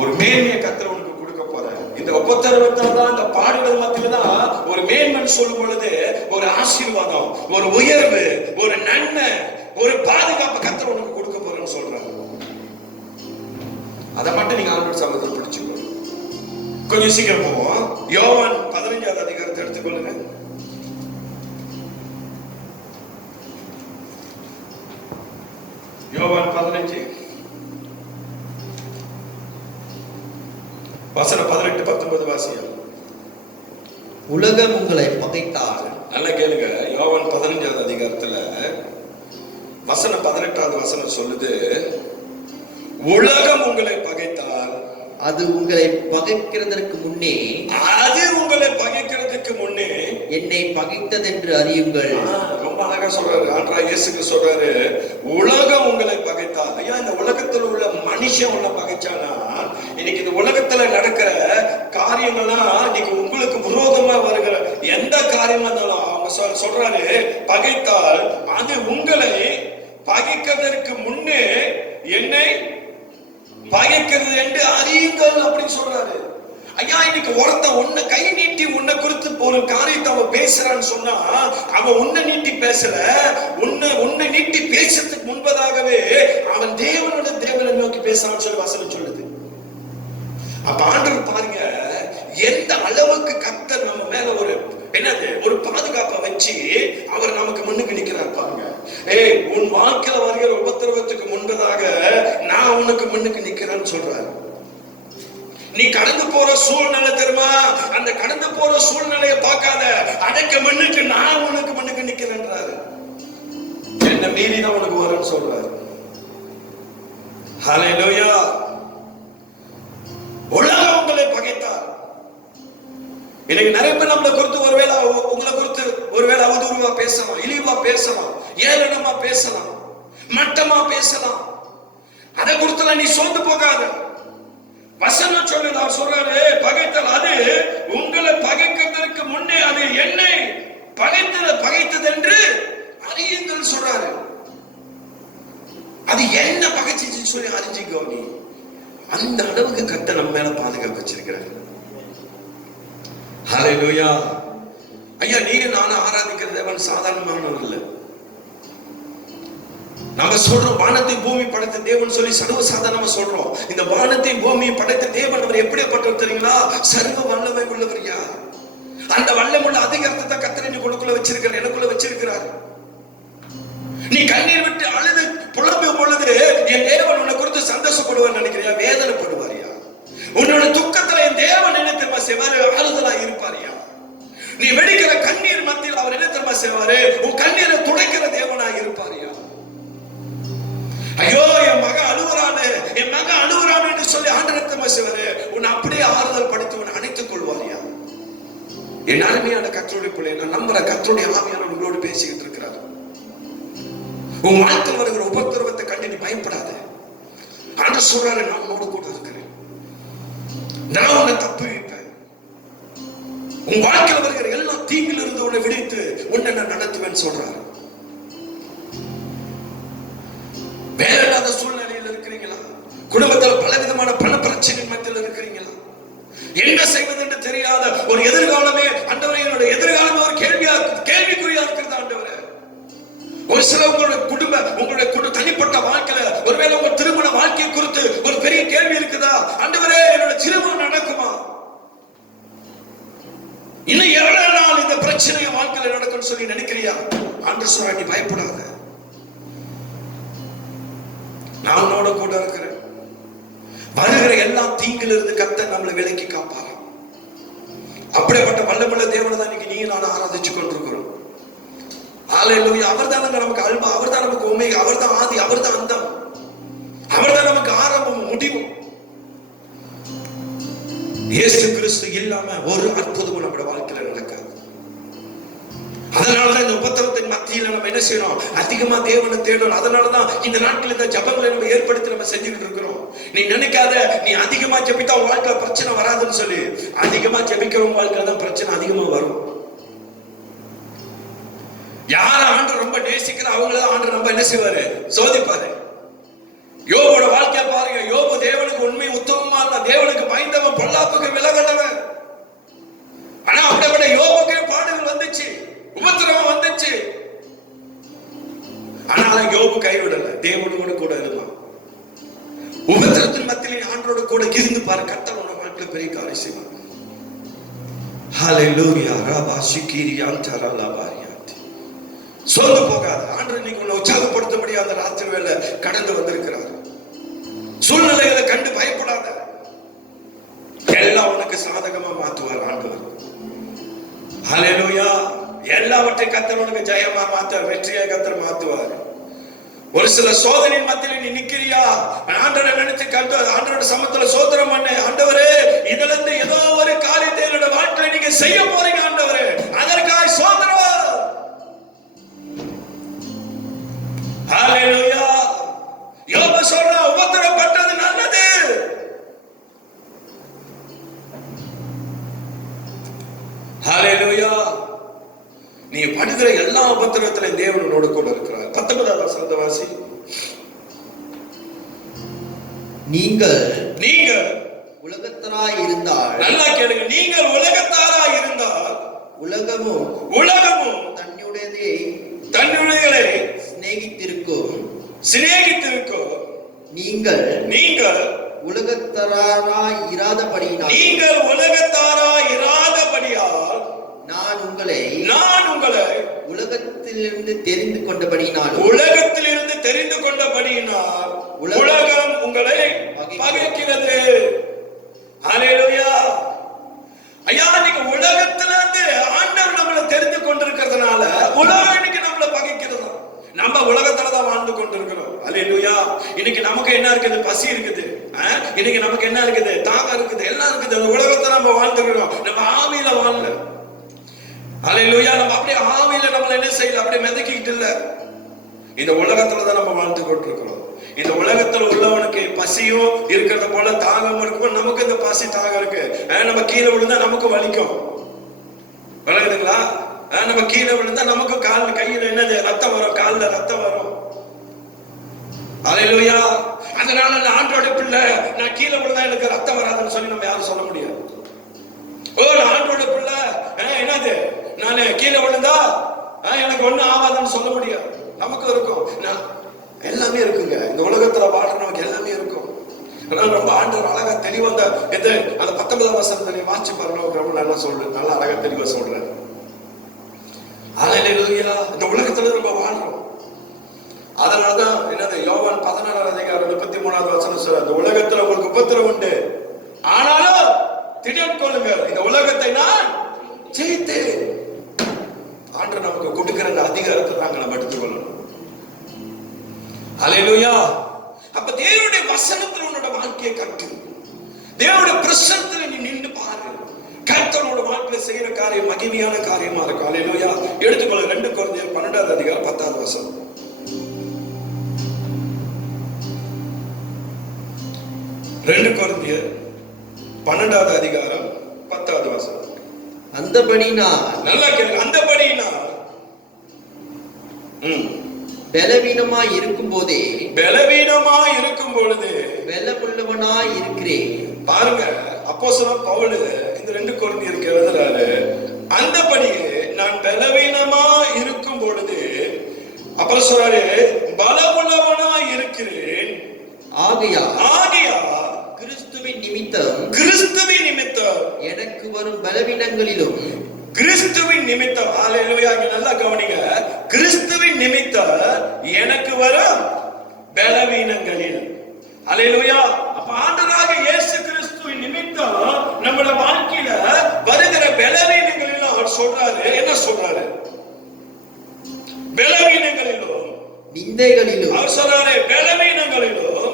ஒரு மேன்மையை கர்த்தர் உனக்கு கொடுக்க போறார். இந்த உபத்திரவத்தால் தான், இந்த பாடுகள் மத்தியில தான் ஒரு மேன்மைன்னு சொல்லும் பொழுது ஒரு ஆசீர்வாதம், ஒரு உயர்வு, ஒரு நன்மை, ஒரு பாதுகாப்பு கர்த்தர் உனக்கு கொடுக்க போறேன்னு சொல்றாரு. அதை மட்டும் நீங்க ஆண்டவர் சமூகத்தில் பிடிச்சுக்கணும். கொஞ்சம் சீக்கிரம் போவோம். யோவான் 15வது அதிகாரத்தை எடுத்துக்கொள்ளுங்க. யோவான் 15 வசனம் 18 19 வாசியம். உலகம் உங்களை பகைத்தால், நல்லா கேளுங்க. யோவான் 15வது அதிகாரத்துல வசனம் 18வது வசனம் சொல்லுது, உலகம் உங்களை பகைத்தால், அது உங்களை பகைக்கிறதற்கு முன்னே, அது உங்களை பகைக்கிறதுக்கு முன்னே என்னை பகைத்ததென்று அறியுங்கள். ரொம்ப அழகா சொல்றாரு ஆண்டவராகிய இயேசு சொல்றாரு, உலகம் உங்களை பகைத்தால். ஐயா, இந்த உலகத்தில் உள்ள மனுஷன் உள்ள பகைச்சானா, இன்னைக்கு இந்த உலகத்துல நடக்கிற காரியங்கள்லாம் இன்னைக்கு உங்களுக்கு விரோதமா வருகிற எந்த காரியமா இருந்தாலும் அவங்க சொல்றாரு, பகைத்தால் அது உங்களை பகைக்கிறதற்கு முன்னே என்னை பகைக்கிறது என்று அறியுங்கள் அப்படின்னு சொல்றாரு. ஐயா, இன்னைக்கு ஒருத்தன் உன்னை கை நீட்டி உன்னை குறித்து ஒரு காரியத்தை அவன் பேசுறான்னு சொன்னா, அவன் உன்னை நீட்டி பேசல, உன்னை நீட்டி பேசுறதுக்கு முன்பதாகவே அவன் தேவனை நோக்கி பேசுறான்னு சொல்லி வசனம் சொல்லுது. அப்ப ஆண்டவர் பாருங்க, எந்த அளவுக்கு கர்த்தர் நம்ம மேல ஒரு பாதுகாப்பை வச்சு அவர் நமக்கு முன்னுக்கு நிக்கிறார் பாருங்க. உன் வாழ்க்கையில வருகிற உபத்திரவத்துக்கு முன்பதாக நான் உனக்கு முன்னுக்கு நிக்கிறேன்னு சொல்றாரு. நீ கடந்து போற சூழ்நிலை தெரியுமா, அந்த கடந்து போற சூழ்நிலையை பார்க்காத, அடைக்க மண்ணுக்கு நான் உனக்கு மண்ணுக்கு நிக்கிறேன்றாரு. என்ன மீறிதான் உனக்கு வரும்னு சொல்றாரு. ஹல்லேலூயா. உலகம் உங்களை பகைத்தார். இன்னைக்கு நிறைய பேர் நம்மளை குறித்து ஒருவேளை உங்களை குறித்து ஒருவேளை அவதூறுவா பேசலாம், இழிவா பேசலாம், ஏளனமா பேசலாம், மட்டமா பேசலாம். அதை குறித்து நீ சோர்ந்து போகாத. வசனம் சொல்லுது, அவர் சொல்றாரு, பகைத்தல் அது உங்களை பகைக்கிறதற்கு முன்னே அது என்னை பகைத்தது என்று அறியுங்கள் சொல்றாரு. அது என்ன பகைச்சிச்சு சொல்லி அறிஞ்சிக்கோ. நீ அந்த அளவுக்கு கர்த்தர் நம்ம மேல பாதுகாப்பு வச்சிருக்கிறார். ஹல்லேலூயா. ஐயா, நீங்க நானும் ஆராதிக்கிற தேவன் சாதாரணமானவர் இல்லை. நம்ம சொல்றோம் வானத்தை பூமி படைத்த தேவன் சொல்லி சர்வ சாதாரணமா சொல்றோம். இந்த வானத்தை பூமியை படைத்த தேவன் அவர் எப்படிப்பட்டவர் தெரியுங்களா? சர்வ வல்லமை உள்ளவர். யார் அந்த வல்லமுள்ள அதிகாரத்தை கர்த்தர் நீ உனக்குள்ள வச்சிருக்கிறார், எனக்குள்ள வச்சிருக்கிறார். நீ கண்ணீர் விட்டு அழுது புலம்பும் பொழுது என் தேவன் உன்னை குறித்து சந்தோஷப்படுவார் நினைக்கிறியா? வேதனைப்படுவாரியா? உன்னோட துக்கத்துல என் தேவன் என்ன தெரியுமா செய்வாரு? ஆறுதலா இருப்பாரியா? நீ வெடிக்கிற கண்ணீர் மத்தியில் அவர் என்ன தெரியுமா செய்வாரு? உன் கண்ணீரை துடைக்கிற தேவனாக இருப்பாரியா? ஐயோ என் மகன் அழுகுறானு, என் மகன் அழுகுறானு என்று சொல்லி ஆண்டவர் தெரியுமா செய்வாரு? உன்னை அப்படியே ஆறுதல் படுத்தி உன்னை அணைத்துக் கொள்வாரியா? என் அருமையான கர்த்தருடைய பிள்ளை, நான் நம்புற கர்த்தருடைய ஆவியானவர் உங்களோடு பேசிக்கிட்டு இருக்கிறார். உன் வாழ்க்கையில் வருகிற உபத்திரவத்தை கண்டு நீ பயப்படாத. ஆண்டவர் சொல்றாரு, நான் உன்னோடு கூட இருக்கிறேன், நான் உன்னை தப்புவிப்பேன். உன் வாழ்க்கையில் வருகிற எல்லா தீங்கில் இருந்து உன்னை விடுவித்து உன்னை நான் நடத்துவேன் சொல்றாரு. வேற இல்லாத சூழ்நிலையில் இருக்கிறீங்களா? குடும்பத்தில் பலவிதமான பண பிரச்சனை மத்தியில் இருக்கிறீங்களா? என்ன செய்வது என்று தெரியாத ஒரு எதிர்காலமே ஆண்டவரே, என்னோட எதிர்காலம் ஒரு கேள்விக்குறியா இருக்கிறது ஆண்டவரே. ஒரு சில உங்களுடைய தனிப்பட்ட வாழ்க்கையில ஒருவேளை உங்க திருமண வாழ்க்கையை குறித்து ஒரு பெரிய கேள்வி இருக்குதா? ஆண்டவரே, என்னோட திருமணம் நடக்குமா? இன்னும் எவ்வளவு நாள் இந்த பிரச்சனை வாழ்க்கையில நடக்கும் சொல்லி நினைக்கிறியா? ஆண்டவர் சொல்றார், நீ பயப்படாத, நான் உன்னோட கூட இருக்கிறேன். வருகிற எல்லா தீங்கில் இருந்து கர்த்தர் நம்மளை விலக்கி காப்பாராம். அப்படிப்பட்ட வல்லமுள்ள தேவனை தான் இன்னைக்கு நீங்க நான் ஆராதிச்சு கொண்டிருக்கிறோம். ஹல்லேலூயா. அவர்தான் நமக்கு அல்பா, அவர்தான் நமக்கு ஒமேகா, அவர்தான் ஆதி, அவர்தான் அந்தம், அவர்தான் நமக்கு ஆரம்பம் முடிவும். இயேசு கிறிஸ்து இல்லாம ஒரு அற்புதமும் நம்முடைய வாழ்க்கையில நடக்காது. அதனாலதான் இந்த உபத்திரவத்தின் மத்தியில நம்ம என்ன செய்யணும்? அதிகமா தேவனை தேடணும். அதனாலதான் இந்த நாட்கள் இந்த ஜபங்களை நம்ம ஏற்படுத்தி நம்ம செஞ்சுக்கிட்டு இருக்கிறோம். நீ நினைக்காத நீ அதிகமா ஜபித்தா உன் வாழ்க்கையில பிரச்சனை வராதுன்னு சொல்லி. அதிகமா ஜபிக்கிறவங்க வாழ்க்கையில தான் பிரச்சனை அதிகமா வரும். யார ஆண்டவர் ரொம்ப நேசிக்கிற அவங்களதான் ஆண்டவர் ரொம்ப என்ன செய்வாரு? சோதிப்பாரு. யோபோட வாழ்க்கைய பாருங்க. யோபு தேவனுக்கு உண்மை உத்தமமா இருந்தா, தேவனுக்கு பயந்தவன், பொல்லாப்புக்கு விலகினவன். ஆனா அப்படிப்பட்ட யோபுக்கே பாடுகள் வந்துச்சு, உபத்திரவம் வந்துச்சு. ஆனாலும் யோபு கைவிடல, தேவனோட கூட இருந்தான். உபத்திரத்தின் மத்தியிலே ஆண்டவரோட கூட இருந்து பாரு, கர்த்தர் உன் வாழ்க்கையில பெரிய காரியம் செய்வார். ஹல்லேலூயா. ரபா சிகிரி அந்தரா லபாரியாத். சோர்ந்து போகாத. ஆண்டவர் இன்னைக்கு உன்னை உற்சாகப்படுத்தபடி அந்த ராத்திரி வேளை கடந்து வந்திருக்கிறார். சூழ்நிலைகளை கண்டு பயப்படாத. எல்லாம் உனக்கு சாதகமா மாத்துவார் ஆண்டவர். ஹல்லேலூயா. எல்லாவற்றையும் கர்த்தர் உனக்கு ஜெயமா மாத்த, வெற்றியை கர்த்தர் மாத்துவார். ஒரு சில சோதனையின் மத்தியில நீ நிக்கிறியா? ஆண்டவரை நினைச்சு ஆண்டவரோட சமத்துல சோதனம் பண்ணு. ஆண்டவரே, இதுல இருந்து ஏதோ ஒரு காரியத்தை என்னோட வாழ்க்கையில நீங்க செய்ய போறீங்க ஆண்டவரே, அதற்காக சோதனம். ஹல்லேலூயா. யோபு சொல்ற, உபத்திரப்பட்டது நல்லது. ஹல்லேலூயா. நீ படுகிற எல்லா உபத்திரவத்திலும் தேவன் உன்னோடு கூட இருக்கிறார். 19வது வசனத்தை வாசி. நீங்கள் உலகத்தாராய் இருந்தால், நல்லா கேளுங்க, நீங்கள் உலகத்தாராய் இருந்தால் உலகமும் தன்னுடையதை சிநேகித்திருக்கும். நீங்கள் உலகத்தாராய் இராதபடியால் நான் உங்களை உலகத்திலிருந்து தெரிந்து கொண்டபடியினால் உலகம் உங்களை பகைக்கிறது. இருக்குது, பசி இருக்குது, இன்னைக்கு நமக்கு என்ன இருக்குது, தாகம் இருக்குது, எல்லாம் இருக்குது. அந்த உலகத்தை நம்ம வாழ்ந்துக்கிறோம், நம்ம ஆவியில வாழல. அல்லேலூயா. நம்ம அப்படியே ஆவியில நம்மள என்ன செய்யல, அப்படியே மிதக்கிட்டு இல்ல. இந்த உலகத்துலதான் நம்ம வாழ்ந்து கொண்டிருக்கிறோம். இந்த உலகத்துல உள்ளவனுக்கு பசியும் இருக்கிறத போல தாகம் இருக்கும். நமக்கு இந்த பசி தாகம் இருக்கு. நம்ம கீழே விழுந்தா நமக்கு வலிக்கும், விளங்குதுங்களா? நம்ம கீழே விழுந்தா நமக்கு கால் கையில என்னது ரத்தம் வரும், கால்ல ரத்தம் வரும். அல்லேலூயா. அதனால நான் ஆண்டோட பிள்ளை, நான் கீழே விழுந்தா எனக்கு ரத்தம் வராதுன்னு சொல்லி நம்ம யாரும் சொல்ல முடியாது. நான் ஆண்டோட பிள்ளை, என்னது நானு கீழே விழுந்தா எனக்கு ஒண்ணும் ஆகாதுன்னு சொல்ல முடியாது. நமக்கு இருக்கும், எல்லாமே இருக்குங்க. இந்த உலகத்துல வாழ நமக்கு எல்லாமே இருக்கும். ரொம்ப ஆண்டவர் அழகா தெளிவா அந்த 19ஆம் வசனத்தை வாசிச்சு பாருங்க, ரொம்ப நல்லா சொல்றேன், நல்லா அழகா தெளிவா சொல்றேன். அல்லேலூயா. இந்த உலகத்துல நம்ம வாழ்றோம். அதனாலதான் என்னது யோவான் 16ஆம் அதிகாரம் 33வது வசனம் சொல்ற, இந்த உலகத்துல உங்களுக்கு உபத்திரவம் உண்டு, ஆனாலும் திடன் கொள்ளுங்கள், இந்த உலகத்தை நான் ஜெயித்தேன். ஆண்டவர் நமக்கு கொடுக்கிற அந்த அதிகாரத்தை நாங்கள் நம்ம எடுத்துக்கொள்ளணும். அல்லேலூயா. அப்ப தேவனுடைய வசனத்துல உன்னோட வாழ்க்கையை கட்டு, தேவனுடைய பிரசன்னத்துல நீ நின்று பாரு. கர்த்தரோட வாழ்க்கையில செய்யற காரியம் மகிமையான காரியமா இருக்கும். அல்லேலூயா. எடுத்துக்கொள்ள 2 கொரிந்தியர் 12வது அதிகாரம் 10வது வசனம். 2 கொரிந்தியர் 12வது அதிகாரம் 10வது வசனம். அந்தபடி நான், நல்லா கேளுங்க, அந்தபடி நான் பலவீனமாய் இருக்கும் போதே, பலவீனமாய் இருக்கும் பொழுது பலமுள்ளவனாய் இருக்கிறேன். பாருங்க, அப்போஸ்தலன் பவுல் இந்த 2 கொரிந்தியருக்கு எழுதுறாரு, அந்தபடியே நான் பலவீனமா இருக்கும் பொழுது, அப்புறம் சொல்றாரு பலமுள்ளவனாய் இருக்கிறேன். ஆகையா கிறிஸ்துவின் நிமித்தம் எனக்கு வரும் பலவீனங்களிலும், கிறிஸ்துவின் நிமித்தம், அல்லேலூயா. நல்லா கவனிங்க, கிறிஸ்துவின் நிமித்தம் எனக்கு வரும் பலவீனங்களில். அல்லேலூயா. அப்ப ஆண்டவராக இயேசு கிறிஸ்துவின் நிமித்தம் நம்மளோட வாழ்க்கையில வருகிற பலவீனங்களில் அவர் சொல்றாரு, என்ன சொல்றாரு? பலவீனங்களிலும் நிந்தைகளிலும், அவர் சொல்றாரு பலவீனங்களிலும்,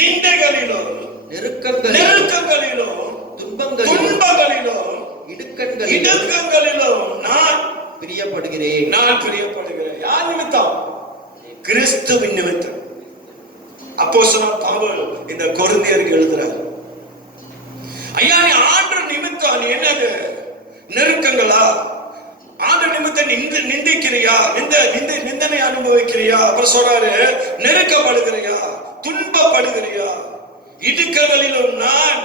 நிந்தைகளிலும், நெருக்கங்களிலும், துன்பங்களிலும், இடுக்கங்களிலும் நான் பிரியப்படுகிறேன். யார் நிமித்தம்? கிறிஸ்துவின் நிமித்தம். அப்போஸ்தலன் பவுல் இந்த கொரிந்தியருக்கு எழுதுறார், ஐயா நீ ஆண்டவர் நிமித்தம் நீ என்னது நெருக்கங்களா, ஆண்டவர் நிமித்தம் நிந்திக்கிறியா, நிந்தனை அனுபவிக்கிறியா? அப்புறம் சொல்றாரு நெருக்கப்படுகிறியா, துன்பப்படுகிறியா, இடுக்கங்களிலும் நான்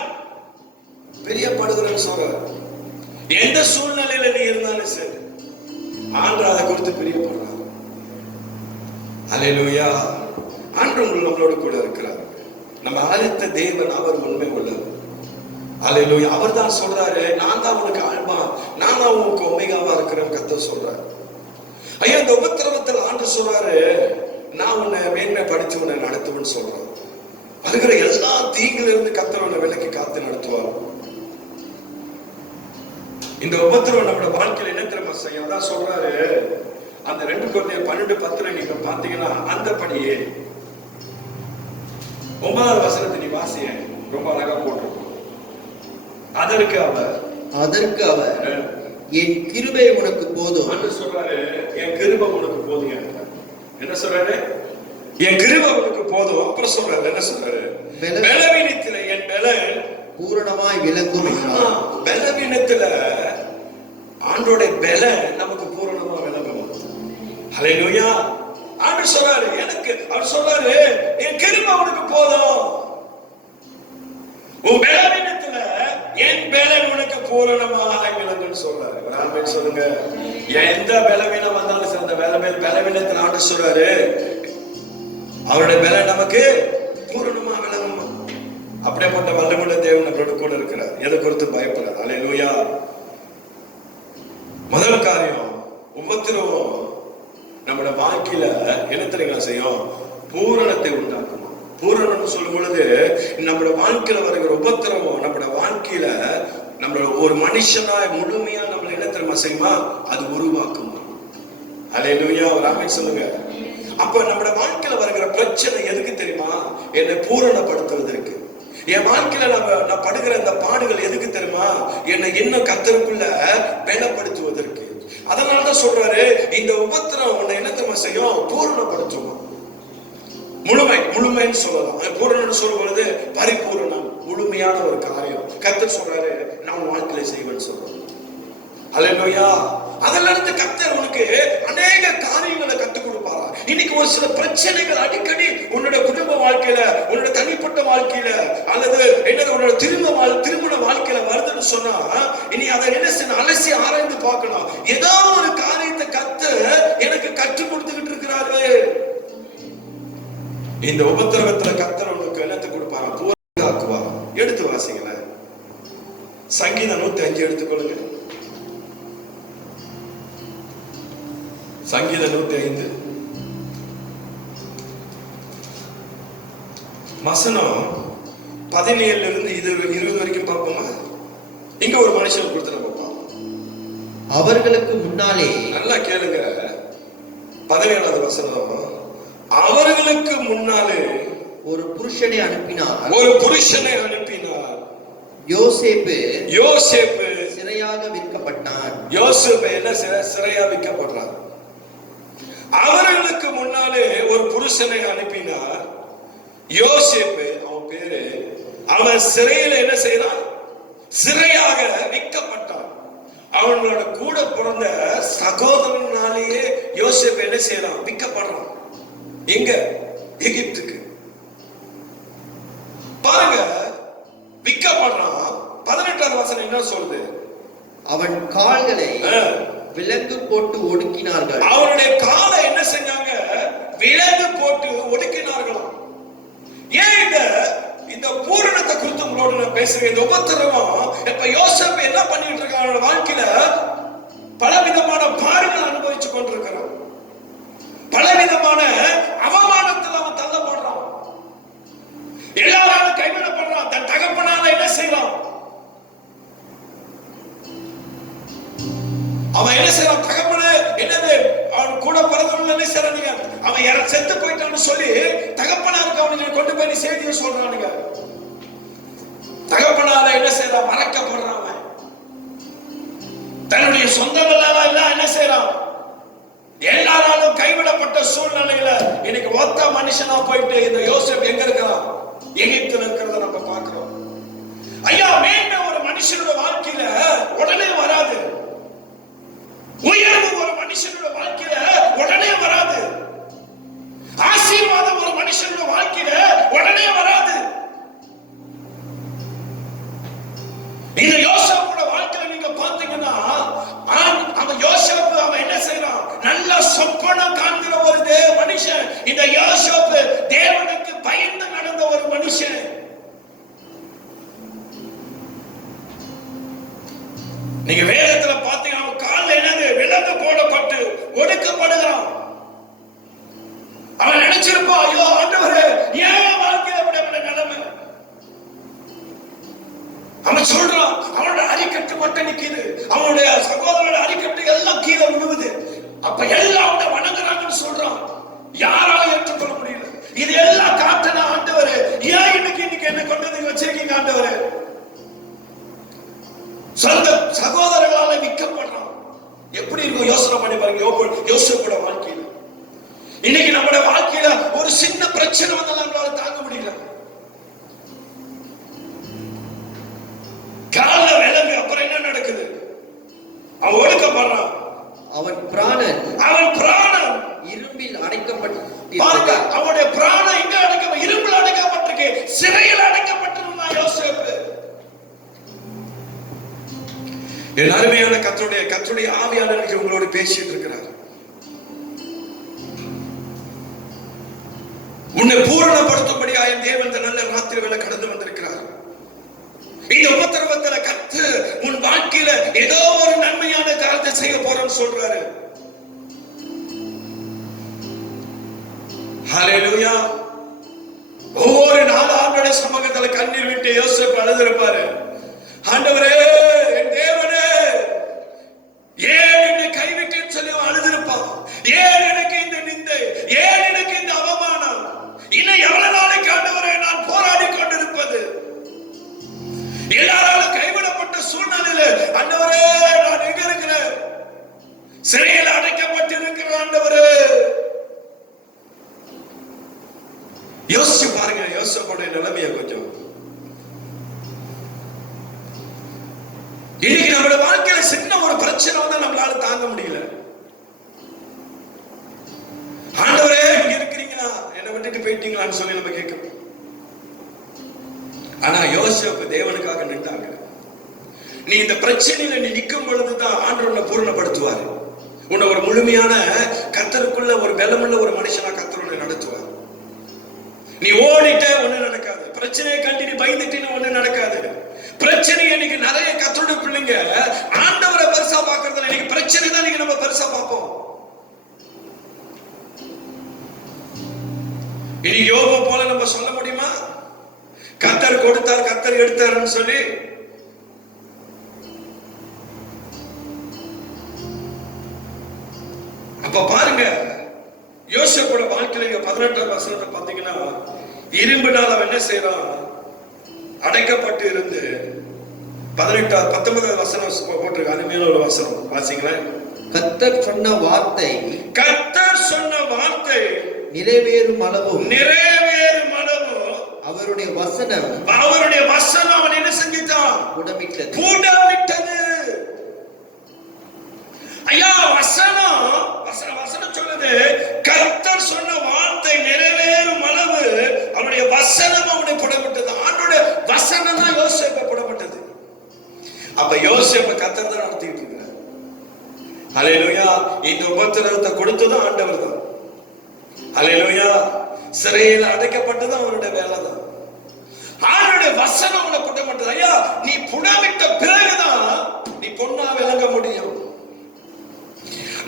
பிரியப்படுகிறேன்னு சொல்றாரு. எந்த சூழ்நிலையில நீ இருந்தாலும் சரி, ஆண்டவர் அதை குறித்து பிரியப்படுறார். அல்லேலூயா. ஆண்டவர் நம்மளோட கூட இருக்கிறார். நம்ம அழைத்த தேவன் அவர் உண்மை உள்ளவர். அல்லேலூயா. அவர் தான் சொல்றாரு, நான் தான் உனக்கு ஆல்பா, நான் தான் உனக்கு ஒமேகாவா இருக்கிறேன். கர்த்தர் சொல்றாரு. ஐயா இந்த உபத்திரவத்தில் ஆண்டவர் சொல்றாரு, நான் உன்னை மேன்மைப்படுத்தி உன்னை நடத்துவேன்னு சொல்றாரு. அதுக்கிற எல்லா தீங்குல இருந்து கர்த்தர் உன்னை விலக்கி காத்து நடத்துவார். இந்த உபத்திரவம் நம்மளோட வாழ்க்கையில என்ன தெரியுமா செய்யும்? அதான் சொல்றாரு, அந்த 2 கொரிந்தியர் 12:10 நீங்க பாத்தீங்கன்னா, அந்தபடியே 9வது வசனத்தை நீ வாசிய, ரொம்ப அழகா போட்டிருக்கோம். அதற்கு அவர் என் கிருபை உனக்கு போதும் என்று சொல்றாரு. என் கிருபை உனக்கு போதும். என்ன சொல்றாரு? என் கிருபை உனக்கு போதும். அப்புறம் சொல்றாரு, என்ன சொல்றாரு? பலவீனத்திலே என் பலன் பூரணமாய் விளங்கும். பலவீனத்துல ஆண்டோட பலன் நமக்கு பூரணமா விளங்கும். அல்லேலூயா. ஆண்டவர் சொல்றாரு, அவர் சொல்றாரு என் கிருபை உனக்கு போதும். உன் பலவீனத்துல என் பலன் உனக்கு பூரணமாக விளங்குன்னு சொல்றாரு. ஆமென் சொல்லுங்க. எந்த பலவீனம் வந்தாலும் சரி, அந்த பலவீனத்துல ஆண்டவர் சொல்றாரு அவருடைய பலன் நமக்கு பூரணமா விளங்கும். அப்படிப்பட்ட வல்லமுள்ள தேவன் நம்மளோட கூட இருக்கிறார். எதை குறித்து பயப்படாது. அல்லேலூயா. முதல் காரியம், உபத்திரவம் நம்மளோட வாழ்க்கையில என்ன தெரியுங்களா செய்யும்? பூரணத்தை உண்டாக்கும். பூரணம் சொல்லும் பொழுது நம்மளோட வாழ்க்கையில வருகிற உபத்திரவம் நம்மளோட வாழ்க்கையில நம்மளோட ஒரு மனுஷனா முழுமையா நம்மள என்ன தெரியுமா செய்யுமா? அது உருவாக்கும். அல்லேலூயா. ஒரு ஆமென் சொல்லுங்க. அப்ப நம்முடைய வாழ்க்கையில வருகிற பிரச்சனை எதுக்கு தெரியுமா? என்னை பூரணப்படுத்துவதற்கு. என் வாழ்க்கையில நான் படுகிற இந்த பாடுகள் எதுக்கு தெரியுமா? என்னை இன்னும் கர்த்தருக்குள்ள பலப்படுத்துவதற்கு. அதனாலதான் சொல்றாரு, இந்த உபத்திரம் உன்னை என்ன தெரியுமா செய்யும்? பூரணப்படுத்தும். முழுமைன்னு சொல்லலாம். பூரணம் சொல்லும் பொழுது பரிபூரணம், முழுமையான ஒரு காரியம் கர்த்தர் சொல்றாரு, நான் வாழ்க்கையில செய்வேன்னு சொல்றேன். அல்லேலூயா. அதுல இருந்து கர்த்தர் உனக்கு அநேக காரியங்களை கற்றுக் கொடுப்பாரா. இன்னைக்கு ஒரு சில பிரச்சனைகள் அடிக்கடி உன்னோட குடும்ப வாழ்க்கையில, உன்னோட தனிப்பட்ட வாழ்க்கையில, அல்லது என்னது உன்னோட திருமண வாழ்க்கையில வருதுன்னு சொன்னா, இனி அதை என்ன செய்யணும்? அலசி ஆராய்ந்து பார்க்கணும். ஏதோ ஒரு காரியத்தை கர்த்தர் எனக்கு கற்றுக் கொடுத்துக்கிட்டு இருக்கிறாரு. இந்த உபத்திரவத்துல கர்த்தர் உனக்கு என்னத்தை கொடுப்பாரா? பூரணமாக்குவாரா. எடுத்து வாசிங்களேன். சங்கீதம் 105 எடுத்துக்கொள்ளுங்க. சங்கீதம் 105 வசனம் 17 இருந்து 20 வரைக்கும் பார்ப்போமா? இங்க ஒரு மனுஷன் கொடுத்து நம்ம பார்ப்போம். அவர்களுக்கு முன்னாலே, நல்லா கேளுங்க, 17வது வசனம், அவர்களுக்கு முன்னாலே ஒரு புருஷனை அனுப்பினார். யோசேப்பு சிறையாக விற்கப்பட்டான். யோசேப்பு என்ன சிறையா விற்கப்படுறான். அவர்களுக்கு முன்னாலே ஒரு புருஷனை அனுப்பினார். யோசேப்பு அவன் பேரு. அவன் சிறையில என்ன செய்யறான்? சிறையாக விற்கப்பட்டான். அவங்களோட கூட பிறந்த சகோதரனாலேயே யோசேப்பு என்ன செய்யறான்? விற்கப்படுறான். எங்க? எகிப்துக்கு. பாருங்க, விற்கப்படுறான். 18வது வசனம் என்ன சொல்லுது? அவன் கால்களை விலங்கு போட்டு ஒடுக்கினார்கள். அவருடைய காலை என்ன செஞ்சாங்க? விலங்கு போட்டு ஒடுக்கினார்களாம். ஏன் இந்த பூரணத்தை குறித்து உங்களோட நான் பேசுறேன். இந்த உபத்திரவம் இப்ப யோசேப்பு என்ன பண்ணிட்டு இருக்காங்க? வாழ்க்கையில பலவிதமான பாடுகள் அனுபவிச்சு கொண்டிருக்கிறான். பலவிதமான அவமானத்தில் அவன் தள்ளப்படுறான். எல்லாராலும் கைவிடப்படுறான். தன் தகப்பனால என்ன செய்யலாம்? அவன் என்ன செய்யறான்? தகப்பன என்னது, அவன் கூட பிறந்தவங்க என்ன செய்யறானுங்க? அவன் செத்து போயிட்டான்னு சொல்லி தகப்பனாருக்கு அவனுக்கு கொண்டு போய் செய்தியை சொல்றானுங்க. தகப்பனால என்ன செய்யறான்? மறக்கப்படுறான். தன்னுடைய சொந்தங்களால எல்லாம் என்ன செய்யறான்? எல்லாராலும் கைவிடப்பட்ட சூழ்நிலையில இன்னைக்கு ஒத்த மனுஷனா போயிட்டு இந்த யோசேப்பு எங்க இருக்கிறான்? எகிப்துல இருக்கிறத நம்ம பார்க்கிறோம். ஐயா, மேன்மை ஒரு மனுஷனோட வாழ்க்கையில உடனே வராது. உயர்வு ஒரு மனுஷனோட வாழ்க்கையில உடனே வராது. ஆசீர்வாதம் ஒரு மனுஷனோட வாழ்க்கையில உடனே வராது. இந்த யோசேப்போட வாழ்க்கையில நீங்க பாத்தீங்கன்னா, அவன் யோசேப்பு அவன் என்ன செய்யறான்? நல்ல சொப்பனம் காண்கிற ஒரு மனுஷன். இந்த யோசேப்பு தேவனுக்கு பயந்து நடந்த ஒரு மனுஷன். நீங்க வேதத்துல பாத்தீங்கன்னா அவன் காலில் என்னது? விலங்கு போடப்பட்டு ஒடுக்கப்படுகிறான். அவன் நினைச்சிருப்பான், ஐயோ ஆண்டவரே, ஏன் வாழ்க்கையில இப்படி நிலைமை? அவன் சொல்றான், அவனோட அரிக்கட்டு மட்டும் நிக்குது, அவனுடைய சகோதரோட அரிக்கட்டு எல்லாம் கீழே விழுவுது. அப்ப எல்லாம் அவனை வணங்குறாங்கன்னு சொல்றான். யாரால ஏற்றுக்கொள்ள முடியல. இது எல்லாம் காட்டுன ஆண்டவரே, ஏன் இன்னைக்கு என்ன கொண்டு வந்து வச்சிருக்கீங்க ஆண்டவரே? சொந்த சகோதரர்களால விற்கப்படுறான். எப்படி இருக்கும் யோசனை பண்ணி பாருங்க யோசேப்போட வாழ்க்கையில. இன்னைக்கு நம்முடைய வாழ்க்கையில ஒரு சின்ன பிரச்சனை வந்தாலும் நம்மளால தாங்க முடியல. கால விலங்கு, அப்புறம் என்ன நடக்குது? அவன் ஒடுக்கப்படுறான். அவன் பிராணன் இரும்பில் அடைக்கப்பட்டு பாருங்க, அவனுடைய பிராணம் எங்க அடைக்கப்பட்ட? இரும்பில் அடைக்கப்பட்டிருக்கு. சிறையில் அடைக்கப்பட்டிருந்தான் யோசேப்பு. என் அருமையான கர்த்தருடைய ஆவியானவர் உங்களோடு பேசிட்டு இருக்கிறார். உன்னை பூரணப்படுத்தும்படியா என் தேவன் இந்த நல்ல ராத்திரி வேளை கடந்து வந்திருக்கிறார். இந்த உபத்திரவத்துல கர்த்தர் உன் வாழ்க்கையில ஏதோ ஒரு நன்மையான காரியத்தை செய்ய போறேன்னு சொல்றாரு. ஹல்லேலூயா. ஒவ்வொரு நாள் ஆண்டவருடைய சமூகத்துல கண்ணீர் விட்டு யோசேப்பு அழுதிருப்பாரு. ஆண்டவரே, என் தேவனே, ஏன் என்னை கைவிட்டேன்னு சொல்லி அழுதிருப்பான். ஏன் எனக்கு இந்த நிந்தை, ஏன் யோசிச்சு பாருங்க யோசேப்புடைய நிலைமைய கொஞ்சம். இன்னைக்கு நம்மளோட வாழ்க்கையில சின்ன ஒரு பிரச்சனை வந்து நம்மளால தாங்க முடியல. ஆண்டவரே இங்க இருக்கிறீங்களா, என்னை விட்டுட்டு போயிட்டீங்களான்னு சொல்லி நம்ம கேட்கிறோம். ஆனா யோசேப்பு தேவனுக்காக நின்றாங்க. நீ இந்த பிரச்சனையில நீ நிற்கும் பொழுதுதான் ஆண்டவர் உன்னை பூர்ணப்படுத்துவாரு. உன்னை ஒரு முழுமையான கர்த்தருக்குள்ள ஒரு பலமுள்ள ஒரு மனுஷனா கர்த்தர் உன்னை நடத்துவார். நீ ஓடிட்ட ஒண்ணு நடக்காது. பிரச்சனையை கண்டு நீ பயந்துட்டு ஒண்ணு நடக்காது. பிரச்சனை இன்னைக்கு நிறைய கர்த்தருடைய பிள்ளைங்க ஆண்டவரை பெருசா பாக்குறதுல இன்னைக்கு பிரச்சனை தான் நீங்க நம்ம பெருசா பார்ப்போம். இனி யோபு போல நம்ம சொல்ல முடியுமா கர்த்தர் கொடுத்தார் கர்த்தர் எடுத்தாருன்னு சொல்லி? அப்ப பாருங்க யோசேப்போட வாழ்க்கையில 18ஆம் வசனத்தை பாத்தீங்கன்னா, இரும்பினால் அவன் என்ன செய்யறான், அடைக்கப்பட்டு இருந்து 19ஆம் வசனம் போட்டிருக்க அருமையான ஒரு வசனம் வாசிங்களேன். கர்த்தர் சொன்ன வார்த்தை நிறைவேறும் அளவும் அவருடைய வசனம் அவன் என்ன செஞ்சிட்டான், புடமிட்டது. ஐயா வசனம் சொல்லுது, கர்த்தர் சொன்ன வார்த்தை நிறைவேறும் அளவு அவருடைய வசனம் அவனை புடமிட்டது. ஆண்டோட வசனம் தான் யோசேப்பை புடமிட்டது. அப்ப யோசேப்பை கர்த்தர் தான் நடத்திட்டு இருக்கிறார். ஹல்லேலூயா. இந்த உபத்திரவத்தை கொடுத்ததும் ஆண்டவர் தான். ஹல்லேலூயா. சிறையில் அடைக்கப்பட்டது அவருடைய வேலை தான். ஆண்டவருடைய வசனம் அவனை புடமிட்டது. ஐயா நீ புடமிட்ட பிறகுதான் நீ பொண்ணா விளங்க முடியும்.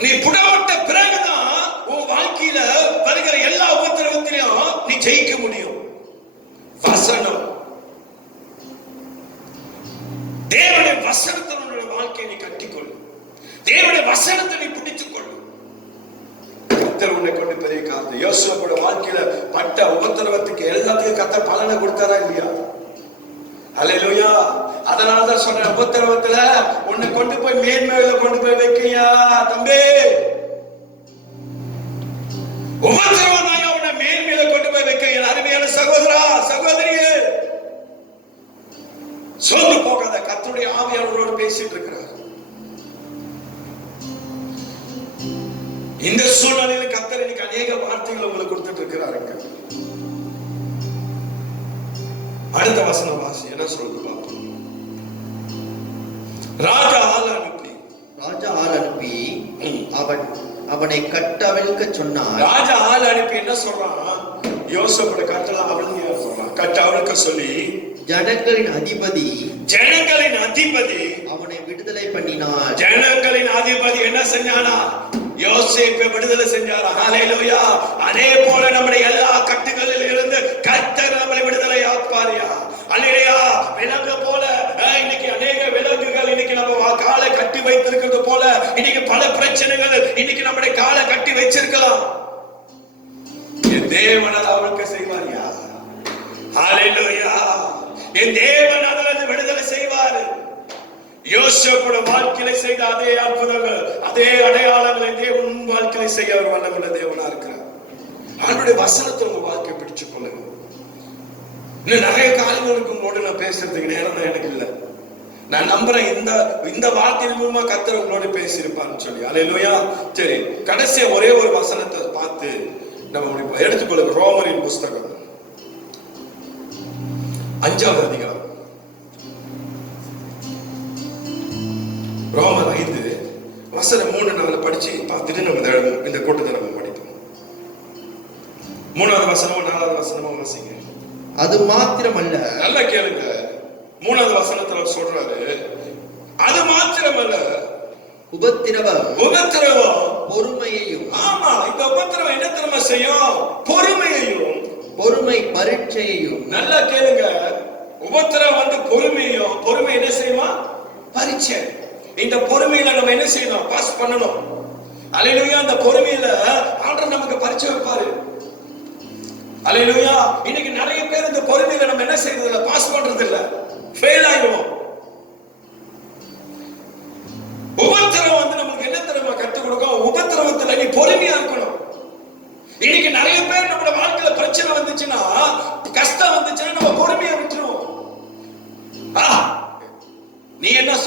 நீ புடமிட்ட பிறகுதான் உன் வாழ்க்கையில வருகிற எல்லா உபத்திரவத்திலையும் நீ ஜெயிக்க முடியும். வசனம், தேவனுடைய வசனத்தை உன்னுடைய வாழ்க்கையை நீ கட்டிக்கொள். தேவனுடைய வசனத்தை நீ பிடித்துக் கொள். கர்த்தர் உன்னை கொண்டு பெரிய காத்து. யோசேப்போட வாழ்க்கையில பட்ட உபத்திரவத்துக்கு எல்லாத்தையும் கர்த்தர் பலனை கொடுத்தாரா இல்லையா? ஹல்லேலூயா. அதனாலதான் சொன்ன உபத்திரவத்துல உன்னை கொண்டு போய் மேன்மையில கொண்டு போய் வைக்கியா தம்பி. உபத்திரவம் தான் உன்னை மேன்மையில கொண்டு போய் வைக்க. அருமையான சகோதரா சகோதரியே, சோர்ந்து போகாத. கர்த்தருடைய ஆவியானவரோடு பேசிட்டு இருக்கிறார். இந்த சூழ்நிலையில கர்த்தர் இன்னைக்கு அநேக வார்த்தைகளை உங்களுக்கு கொடுத்துட்டு இருக்கிறாருங்க. அடுத்த வசனம் வாசி என்ன சொல்லுது பாப்போம். ராஜா ஆள் அனுப்பி அவனை கட்டவிழ்க்க சொன்னார். ராஜா ஆள் அனுப்பி என்ன சொல்றான், யோசேப்போட கட்டளை அவளுங்க சொல்றான். கட்டவிழ்க்க சொல்லி ஜனங்களின் அதிபதி அவனை விடுதலை பண்ணினார். ஜனங்களின் அதிபதி என்ன செஞ்சானா, யோசேப்பை விடுதலை செஞ்சாரா? ஹல்லேலூயா. அதே போல நம்முடைய எல்லா கட்டுகளில் இருந்து கர்த்தர் நம்மை விடுதலை ஆக்குவாரியா? ஹல்லேலூயா. விலங்கு போல இன்னைக்கு அநேக விலங்குகள் இன்னைக்கு நம்ம காலை கட்டி வைத்திருக்கிறது போல இன்னைக்கு பல பிரச்சனைகள் இன்னைக்கு நம்முடைய காலை கட்டி வச்சிருக்கலாம். என் தேவன் அவருக்கு செய்வாரியா? ஹல்லேலூயா. என் தேவன் அதிலிருந்து விடுதலை செய்வார். யோசேப்போட வாழ்க்கையில செய்த அதே அற்புதங்கள் அதே அடையாளங்களை தேவன் வாழ்க்கையில செய்ய அவர் வல்லமுள்ள தேவனா இருக்கிறார். ஆண்டவருடைய வசனத்தை உங்க வாழ்க்கையை பிடிச்சு கொள்ளுங்க. இன்னும் நிறைய காரியங்கள் இருக்கும் போது நான் பேசுறதுக்கு நேரம் தான் எனக்கு இல்லை. நான் நம்புறேன் இந்த வார்த்தையின் மூலமா கர்த்தர் உங்களோட பேசியிருப்பான்னு சொல்லி. ஹல்லேலூயா. சரி, கடைசியா ஒரே ஒரு வசனத்தை பார்த்து நம்ம எடுத்துக்கொள்ளுங்க. ரோமரின் புஸ்தகம் 5ஆம் அதிகாரம். ரோமர் 5 வசனம் 3-4 படிச்சு பார்த்துட்டு நம்ம இந்த கூட்டத்தை நம்ம படிப்போம். 3வது வசனமும் 4வது வசனமும் வாசிங்க. அது மாத்திரமல்ல, நல்லா கேளுங்க. 3வது வசனத்துல சொல்றாரு, அது மாத்திரமல்ல, உபத்திரவம் பொறுமையையும். ஆமா, இந்த உபத்திரவம் என்ன தெரியுமா செய்யும்? பொறுமையையும். பொறுமை பரீட்சையையும். நல்லா கேளுங்க. உபத்திரவம் வந்து பொறுமையும். பொறுமை என்ன செய்யுமா? பரீட்சை. இந்த பொறுமையில நம்ம என்ன செய்யணும்? பாஸ் பண்ணணும். ஹல்லேலூயா. அந்த பொறுமையில ஆண்டவர் நமக்கு பரீட்சை வைப்பாரு. ஹல்லேலூயா. இன்னைக்கு நிறைய பேர் இந்த பொறுமையில நம்ம என்ன செய்யறது இல்ல, பாஸ் பண்றது இல்ல, ஃபெயில் ஆயிடுவோம். உபத்திரவம் வந்து நமக்கு என்ன தெரியுமா கற்றுக் கொடுக்கும்? உபத்திரவத்துல நீ பொறுமையா இருக்கணும். இன்னைக்கு நிறைய பேர் நம்மளோட வாழ்க்கையில பிரச்சனை வந்துச்சுன்னா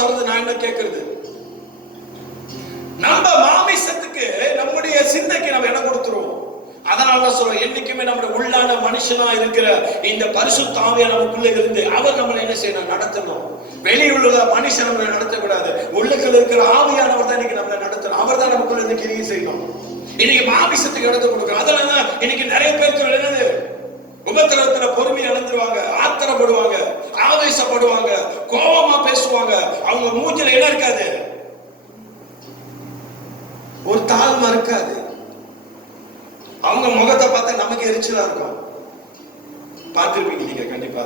சொல்றது, நான் என்ன கேட்கறது? நம்ம மாமிசத்துக்கு நம்முடைய சிந்தைக்கு நம்ம என்ன கொடுத்துருவோம். அதனாலதான் சொல்றோம், என்னைக்குமே நம்முடைய உள்ளான மனுஷனா இருக்கிற இந்த பரிசுத்த ஆவியா நமக்குள்ள இருந்து அவர் நம்மளை என்ன செய்யணும், நடத்தணும். வெளியுள்ள மனுஷன் நம்மளை நடத்தக்கூடாது. உள்ளுக்குள்ள இருக்கிற ஆவியானவர் தான் இன்னைக்கு நம்மளை நடத்தணும். அவர் தான் நமக்குள்ள இருந்து கிரியை செய்யணும். இன்னைக்கு மாமிசத்துக்கு இடத்தை கொடுக்கணும். அதனாலதான் இன்னைக்கு நிறைய பேருக்கு என்னது, உபத்திரவத்துல பொறுமை இழந்துருவாங்க, ஆத்திரப்படுவாங்க, ஆவேசப்படுவாங்க, கோபமா பேசுவாங்க. அவங்க மூஞ்சில என்ன இருக்காது, ஒரு தாழ்மை இருக்காது. அவங்க முகத்தை பார்த்தா நமக்கு எரிச்சலா இருக்கும். பார்த்திருப்பீங்க நீங்க கண்டிப்பா.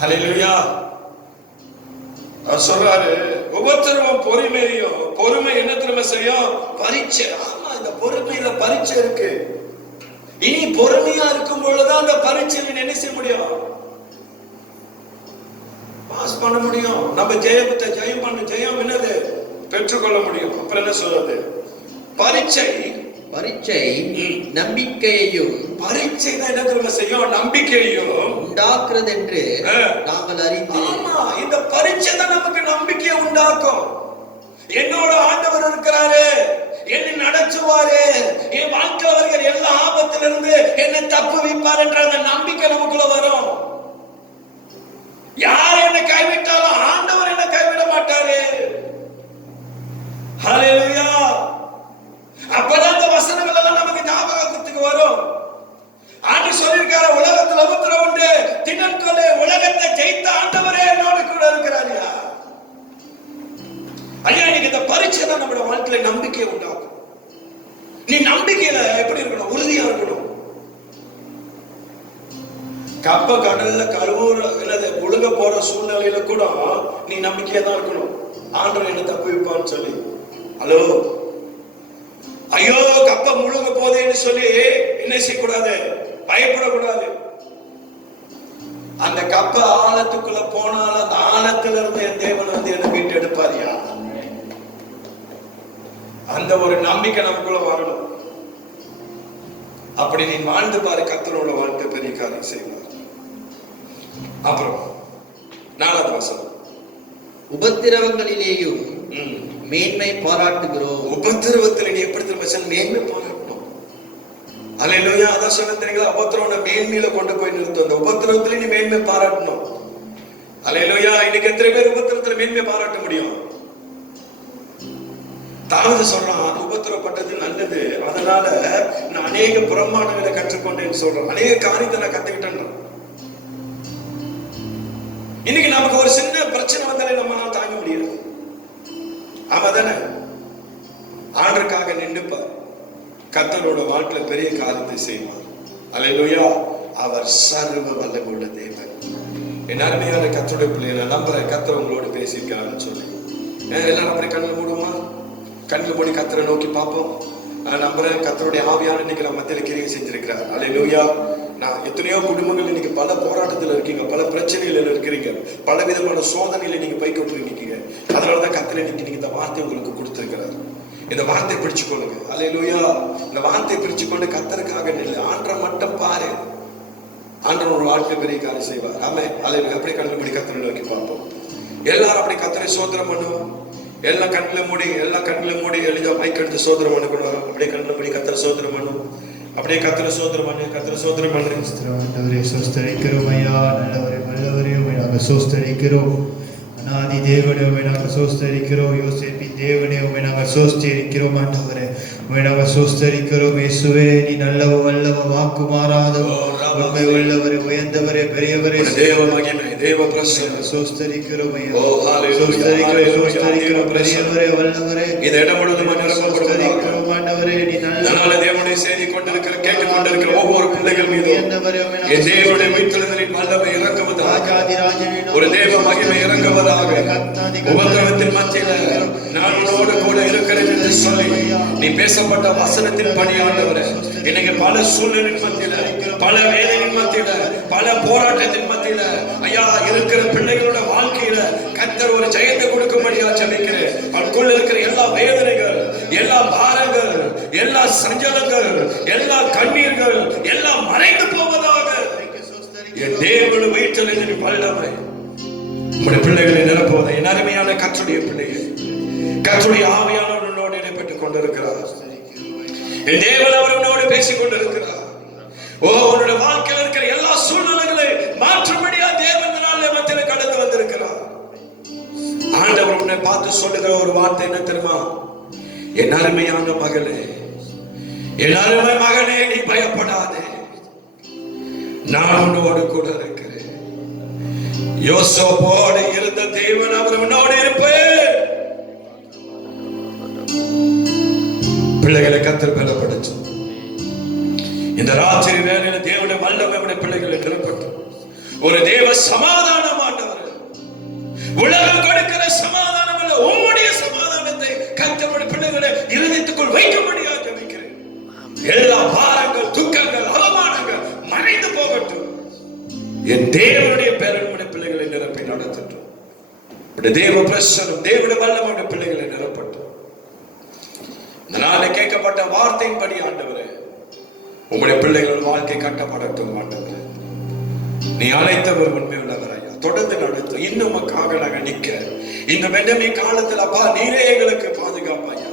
ஹல்லேலூயா. அவர் சொல்றாரு, உபத்திரவம் பொறுமையும், பொறுமை என்ன திரும்ப செய்யும், பரீட்சை. ஆமா, இந்த பொறுமையில பரீட்சை இருக்கு. இனி பொறுமையா இருக்கும் பொழுதுதான் அந்த பரீட்சையை என்ன செய்ய முடியும், பாஸ் பண்ண முடியும். நம்ம ஜெயம் என்னது பெற்றுக்கொள்ள முடியும். அப்புறம் என்ன சொல்றது, பரீட்சை நம்பிக்கையையும், பரீட்சை தான் என்ன திரும்ப செய்யும், நம்பிக்கையையும் உண்டாக்குறது என்று நாங்கள் அறிந்து. ஆமா, இந்த பரீட்சை தான் நமக்கு நம்பிக்கையை உண்டாக்கும். என்னோட ஆண்டவர் இருக்கிறாரு, என்னை நடத்துவாரு, என் வாழ்க்கையில் வருகிற எல்லா ஆபத்திலிருந்து என்னை தப்பு வைப்பார் என்ற அந்த நம்பிக்கை நமக்குள்ள வரும். யார் என்னை கைவிட்டாலும் ஆண்டவர் என்னை கைவிட மாட்டாரு. ஹல்லேலூயா. அப்பதான் அந்த வசனங்கள் எல்லாம் நமக்கு ஞாபகத்துக்கு வரும். ஆண்டு சொல்லியிருக்காரு, உலகத்தில் உபத்திரவம் உண்டு, தினன்கொள்ளே, உலகத்தை ஜெயித்த ஆண்டவரே என்னோட கூட இருக்கிறாரியா. ஐயா, இன்னைக்கு இந்த பரீட்சை தான் நம்மளோட வாழ்க்கையில நம்பிக்கையை உண்டாக்கும். நீ நம்பிக்கையில எப்படி இருக்கணும், உறுதியா இருக்கணும். கப்ப கடல்ல முழுக போற சூழ்நிலையில கூட நீ நம்பிக்கையா தான் இருக்கணும். ஆண்டவர் என்ன தப்பு வைப்பான்னு சொல்லி. ஹலோ, ஐயோ கப்ப முழுக போதேன்னு சொல்லி என்ன செய்யக்கூடாது, பயப்படக்கூடாது. அந்த கப்ப ஆழத்துக்குள்ள போனாலும் அந்த ஆழத்துல இருந்து என் தேவன் வந்து என்ன மீட்டு எடுப்பாரியா. அந்த ஒரு நம்பிக்கை நமக்குள்ள வரணும். அப்படி நீ வாழ்ந்து பாரு, கர்த்தரோட வாழ்க்கை பெரிய காரியம் செய்வார். அப்புறம் 4வது வசனம், உபத்திரவங்களிலேயும் மேன்மை பாராட்டுகிறோம். உபத்திரவத்தில் நீ எப்படி திரும்ப மேன்மை பாராட்டணும். அல்லேலூயா. அதான் சொன்ன தெரியுங்களா, உபத்திரவம் மேன்மையில கொண்டு போய் நிறுத்தும். அந்த உபத்திரவத்துல நீ மேன்மை பாராட்டணும். அல்லேலூயா. இன்னைக்கு எத்தனை பேர் உபத்திரவத்துல மேன்மை பாராட்ட முடியும்? தாவீது சொல்றான், உபத்திரப்பட்டது நல்லது, அதனால நான் அநேக புறம்பாடுகளை கற்றுக்கொண்டேன்னு சொல்றேன், அநேக காரியத்தை நான் கத்துக்கிட்டேன். இன்னைக்கு நமக்கு ஒரு சின்ன பிரச்சனை வந்தாலே நம்மளால தாங்க முடியாது. ஆமா தானே? ஆண்டருக்காக நின்றுப்பார், கர்த்தரோட வாழ்க்கையில பெரிய காரியத்தை செய்வார். அல்லேலூயா. அவர் சர்வ வல்லமையுள்ள தேவன். என் அருமையான கர்த்தருடைய பிள்ளைகளை நம்புறேன், கர்த்தர் உங்களோட பேசியிருக்காருன்னு சொல்லி. எல்லாரும் அப்படி கண்ணில் மூடுமா? கண்ணில் மூடி கர்த்தரை நோக்கி பார்ப்போம். நான் நம்புறேன், கர்த்தருடைய ஆவியான இன்னைக்கு நம்ம மத்தியில கிரியை செஞ்சிருக்கிறார். அல்லேலூயா. நான் எத்தனையோ குடும்பங்கள் இன்னைக்கு பல போராட்டத்தில் இருக்கீங்க, பல பிரச்சனைகள் இருக்கிறீங்க, பல விதமான சோதனையில நீங்க போய்கொண்டு இருக்கீங்க. அதனாலதான் கர்த்தர் இன்னைக்கு இந்த வார்த்தை உங்களுக்கு கொடுத்திருக்கிறார். இந்த வார்த்தை பிடிச்சுக்கொள்ளுங்க. அல்லேலூயா. இந்த வார்த்தை பிடிச்சுக்கொண்டு கர்த்தருக்காக நில்லு, ஆண்டரை மட்டும் பாரு. ஆண்டவர் ஒரு வாழ்க்கை பெரிய காரியம் செய்வார். ஆமே. அல்லேலூயா. அப்படியே கண்ணில் மூடி கர்த்தரை நோக்கி பார்ப்போம். எல்லாரும் அப்படி கர்த்தரை சோதனை பண்ணுவோம். எல்லாம் கண்ணில் மூடி எளிதா மைக் எடுத்து சோதனை பண்ணக்கூடாது. அப்படியே கண்ணில் மூடி கர்த்தரை சோதனை பண்ணும். அப்படியே கர்த்தரை சோதனை பண்ணு. ஆண்டவரே சோஸ்தரிக்கிறோம் ஐயா, நல்லவரே வல்லவரே, நாங்க சோஸ்தரிக்கிறோம். அநாதி தேவனே நாங்க சோஸ்தரிக்கிறோம். யோசேப்பின் தேவனே நாங்க சோஸ்தரிக்கிறோம். ஆண்டவரே நாங்க சோஸ்தரிக்கிறோம். இயேசுவே, நீ நல்லவ வல்லவ, வாக்கு மாறாதவர், உண்மை உள்ளவரே, உயர்ந்தவரே, பெரியவரே, தேவ மகிமை, தேவ பிரசன்னம். சோஸ்தரிக்கிறோம் ஐயா, ஓ ஹalleluya, சோஸ்தரிக்கிறோம் பெரியவரே, வல்லவரே. இந்த இடம் முழுவதும் நிரப்பப்படுவதாக. ஆண்டவரே, நீ நல்ல தேவனுடைய செய்தி கொண்டிருக்கிற கேட்டுக்கொண்டிருக்கிற ஒவ்வொரு பிள்ளைகள் மீதும் என் தேவனுடைய வீட்டிலிருந்து வல்லமை இறங்குவதாக, ஒரு தேவ மகிமை இறங்குவதாக. உபத்திரவத்தின் மத்தியில நான் உன்னோடு கூட இருக்கிறேன் என்று சொல்லி நீ பேசப்பட்ட வசனத்தின் பணியாண்டவரே, இன்னைக்கு பல சூழ்நிலையின் மத்தியில, பல வேதனையின் மத்தியில, பல போராட்டத்தின் மத்தியில ஐயா இருக்கிற பிள்ளைகளோட வாழ்க்கையில கர்த்தர் ஒரு ஜெயத்தை கொடுக்கும்படியா ஜெபிக்கிறேன். அவனுக்குள்ள இருக்கிற எல்லா வேதனைகள், எல்லா பாரங்கள், எல்லா சஞ்சலங்கள், எல்லா கண்ணீர்கள் எல்லாம் மறைந்து போவதாக. என் தேவனுடைய வீட்டில் இருந்து வல்லமை உம்முடைய பிள்ளைகளை நிரப்புவதை அருமையான கர்த்தருடைய பிள்ளையே, கர்த்தருடைய ஆவியானவர் உன்னோடு இடைப்பட்டுக் கொண்டிருக்கிறார். என் தேவன் அவர் உன்னோடு பேசிக் கொண்டிருக்கிறார். உன்னுடைய வாழ்க்கையில் இருக்கிற எல்லா சூழ்நிலைகளை மாற்றும்படியா தேவன் மத்தியில் கடந்து வந்திருக்கிறார். ஆண்டவர் உன்னை பார்த்து சொல்லுகிற ஒரு வார்த்தை என்ன தெரியுமா? என் அருமையான மகளே, என் அருமை மகனே, நீ பயப்படாதே, நான் உன்னோடு கூட இருக்கிறேன். யோசேப்போடு இருந்த தேவன் அவர் உன்னோடு இருப்பேன். பிள்ளைகளை கர்த்தர் பலப்படுத்தும். இந்த ராத்திரி வேளையில தேவனுடைய வல்லமை பிள்ளைகளை நிரப்பட்டும். ஒரு தேவ சமாதானம் ஆண்டவர், உலகம் கொடுக்கிற சமாதானம் அல்ல, உம்முடைய சமாதானத்தை கர்த்தருடைய பிள்ளைகளை இருதயத்துக்குள் வைக்கும்படியாக ஜெபிக்கிறேன். எல்லா பாரங்கள், துக்கங்கள், அவமானங்கள் மறைந்து போகட்டும். என் தேவனுடைய பேரனுடைய பிள்ளைகளை நிரப்பி நடத்தட்டும். தேவ பிரசன்னம், தேவனுடைய வல்லமை பிள்ளைகளை நிரப்பட்டும். இந்த நாளில் கேட்கப்பட்ட வார்த்தையின்படி ஆண்டவரே, உங்களுடைய பிள்ளைகள் வாழ்க்கை கட்டப்படட்டும். ஆண்டவரே, நீ அழைத்தவர் உண்மை உள்ளவர் ஐயா, தொடர்ந்து நடத்தும். இன்னும் உமக்காக நாங்கள் நிற்க இந்த பெண்டமி காலத்தில் அப்பா, நீரே எங்களுக்கு பாதுகாப்பு ஐயா,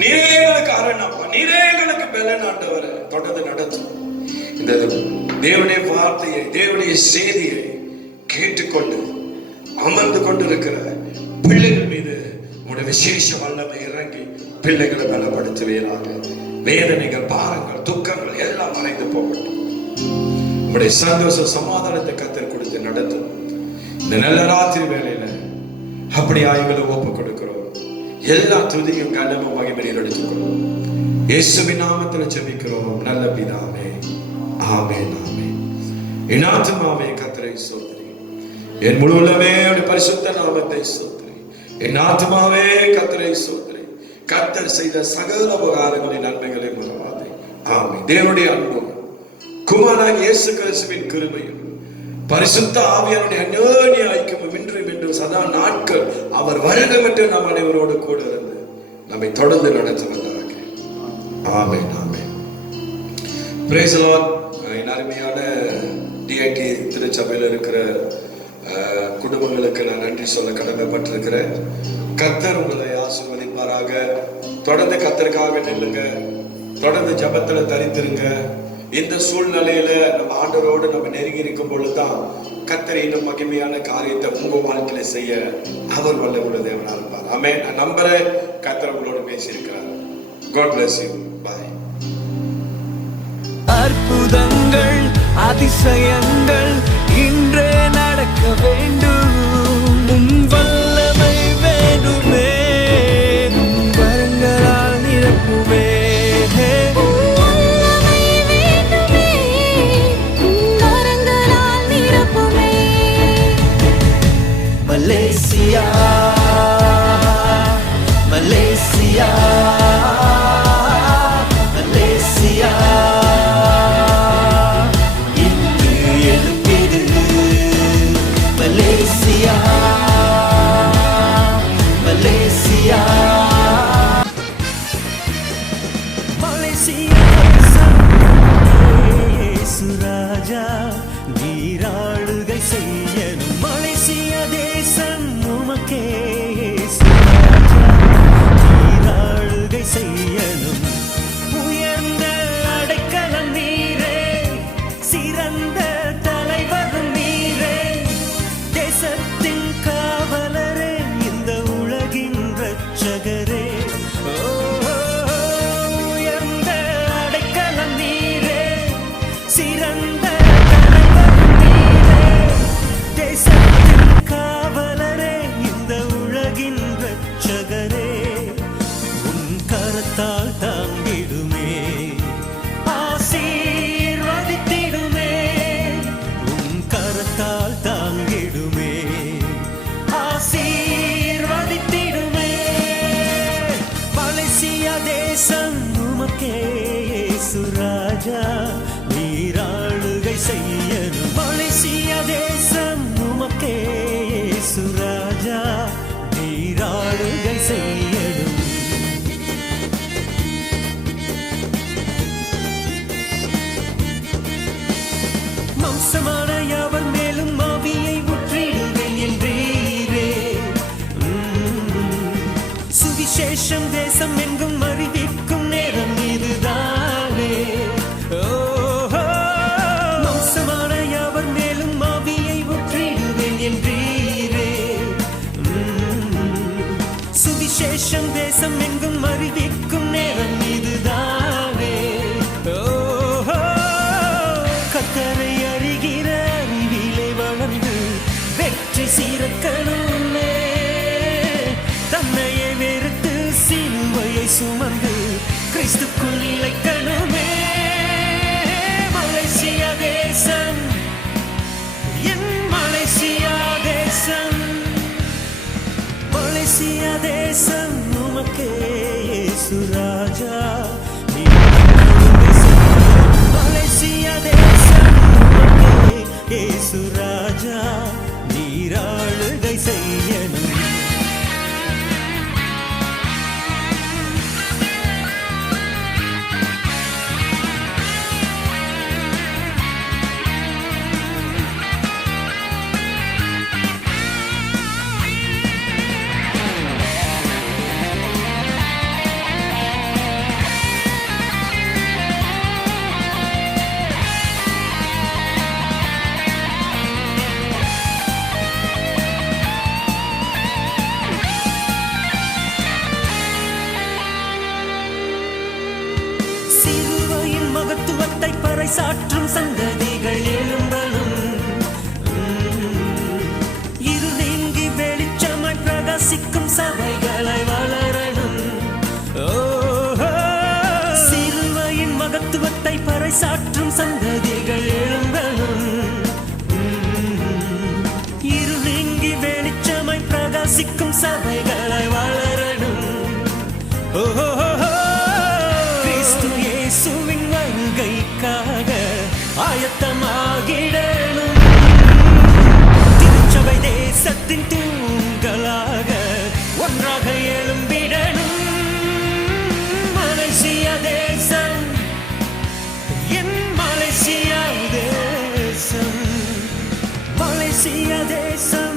நீரே எங்களுக்கு அரண் அப்பா, நீரே எங்களுக்கு பலன் ஆண்டவர். தொடர்ந்து நடத்தும். இந்த தேவனுடைய வார்த்தையை, தேவனுடைய செய்தியை கேட்டுக்கொண்டு அமர்ந்து கொண்டிருக்கிற பிள்ளைகள் மீது உங்களுடைய விசேஷ வல்லமை இறங்கி பிள்ளைகளை பலப்படுத்துவீராக. வேதனைகள், பாரங்கள், துக்கங்கள் எல்லாம் மறைந்து போகட்டும். உங்களுடைய சந்தோஷ சமாதானத்தை கர்த்தர் கொடுத்து நடத்தும். இந்த நல்ல ராத்திரி வேளையில அப்படி ஆய்வுகளை ஒப்பு கொடுக்கிறோம். எல்லா துதியும் கனமும் மகிமையில் எடுத்துக்கிறோம். இயேசுவின் நாமத்தில் ஜெபிக்கிறோம் நல்ல பிதாவே, ஆமென், ஆமென். என் ஆத்துமாவே கர்த்தரை ஸ்தோத்திரி, என் முழு உள்ளமே அவருடைய பரிசுத்த நாமத்தை ஸ்தோத்திரி. என் ஆத்துமாவே கர்த்தரை ஸ்தோத்திரி, கர்த்தர் செய்த சகல உபகாரங்களின் நன்மைகளை மறவாதே. ஆமென். தேவனுடைய அன்பும் குமாரன் இயேசு கிறிஸ்துவின் கிருபையும் பரிசுத்த ஆவியானுடைய அந்யோன்ய ஐக்கியமும் இன்றும் இன்றும் சதா நாட்கள் அவர் வருகை மட்டும் நம் அனைவரோடு கூட இருந்து நம்மை தொடர்ந்து நடத்துவதாக. ஆமென், ஆமென். Praise the Lord. என் அருமையான டிஐடி திருச்சபையில் இருக்கிற குடும்பங்களுக்கு நான் நன்றி சொல்ல கடமைப்பட்டிருக்கிறேன். கர்த்தர் உங்களை ஆசீர்வதிப்பாராக. தொடர்ந்து கர்த்தருக்காக நில்லுங்க, தொடர்ந்து ஜெபத்துல தரித்திருங்க. இந்த சூழ்நிலையில நம்ம ஆண்டவரோடு நம்ம நெருங்கி இருக்கும் பொழுதுதான் கர்த்தர் இன்னும் மகிமையான காரியத்தை உங்க வாழ்க்கையில செய்ய அவர் வல்ல உள்ள தேவனா இருப்பார். ஆமென். நான் நம்புறேன் கர்த்தர் உங்களோடு பேசியிருக்கிறார். God bless you. Bye. அற்புதங்கள், அதிசயங்கள் இன்றே நடக்க வேண்டும். உம் வல்லமை வேண்டுமே, உம் வரங்களால் நிரப்புமே. மலேசியா, மலேசியா, மலேசியா, இன்று எழுப்பிடு. மலேசியா, மலேசியா, மலேசியா சுராஜா நீராளுகை செய்யணும். மலேசிய தேசம் உமக்கே சுராஜா நீராளுகை செய்யணும். உயர்ந்த அடைக்கலம் நீரே, சிறந்த தலைவரும் நீரே, தேசத்தின் காவலரே, இந்த உலகின் இரட்சகரே. உயர்ந்த அடைக்கலம் நீரே, சிறந்த தலைவரும் நீரே, தேசத்தின் காவலரே, இந்த உலகின் இரட்சகரே. உன் கரத்தால் தாங்கிடுமே, ஆசீர்வதித்திடுமே. உன் கரத்தால் தாங்கிடுமே, ஆசீர்வதித்திடுமே. மலேசியா தேசம் உமக்கே சுராஜா நீராளுகை செய்யணும். மலேசியா தேசம் உமக்கே சுராஜா நீராளுகை செய்யணும். மாம்சமான யாவர் மேலும் ஆவி மகிழ்விக்கும் நேரம் இதுதானே. ஓஹோ, கர்த்தரை அறிகிற அறிவிலே வளர்ந்து வெற்றி சீரக்கணுமே. தன்னையே வெறுத்து சிலுவையை சுமந்து கிறிஸ்துக்குள் நிலைக்கணுமே. மலேசியா தேசம், என் மலேசியா தேசம், மலேசியா தேசம் உமக்கே இயேசு ராஜா. மலேசியா தேசம் உமக்கே இயேசு ராஜா, நீராளுகை செய்யணும். சிலுவையின் மகத்துவத்தை பறைசாற்றும் சந்ததிகள் எழும்பணும். இரு நீங்கி வெளிச்சமாய் பிரகாசிக்கும் சபைகளை வளரணும். ஓஹோ, சிலுவையின் மகத்துவத்தை பறைசாற்றும் சந்ததிகள் எழும்பணும். இரு நீங்கி வெளிச்சமாய் பிரகாசிக்கும் சபைகளை வளரணும். ஓஹோ, கிறிஸ்து இயேசுவின் வருகைக்காக ஆயத்தமாகிடணும். திருச்சபை தேசத்தின் தூண்களாக ஒன்றாக எழும்பிடணும். மலேசியா தேசம், என் மலேசியா தேசம், மலேசியா தேசம்.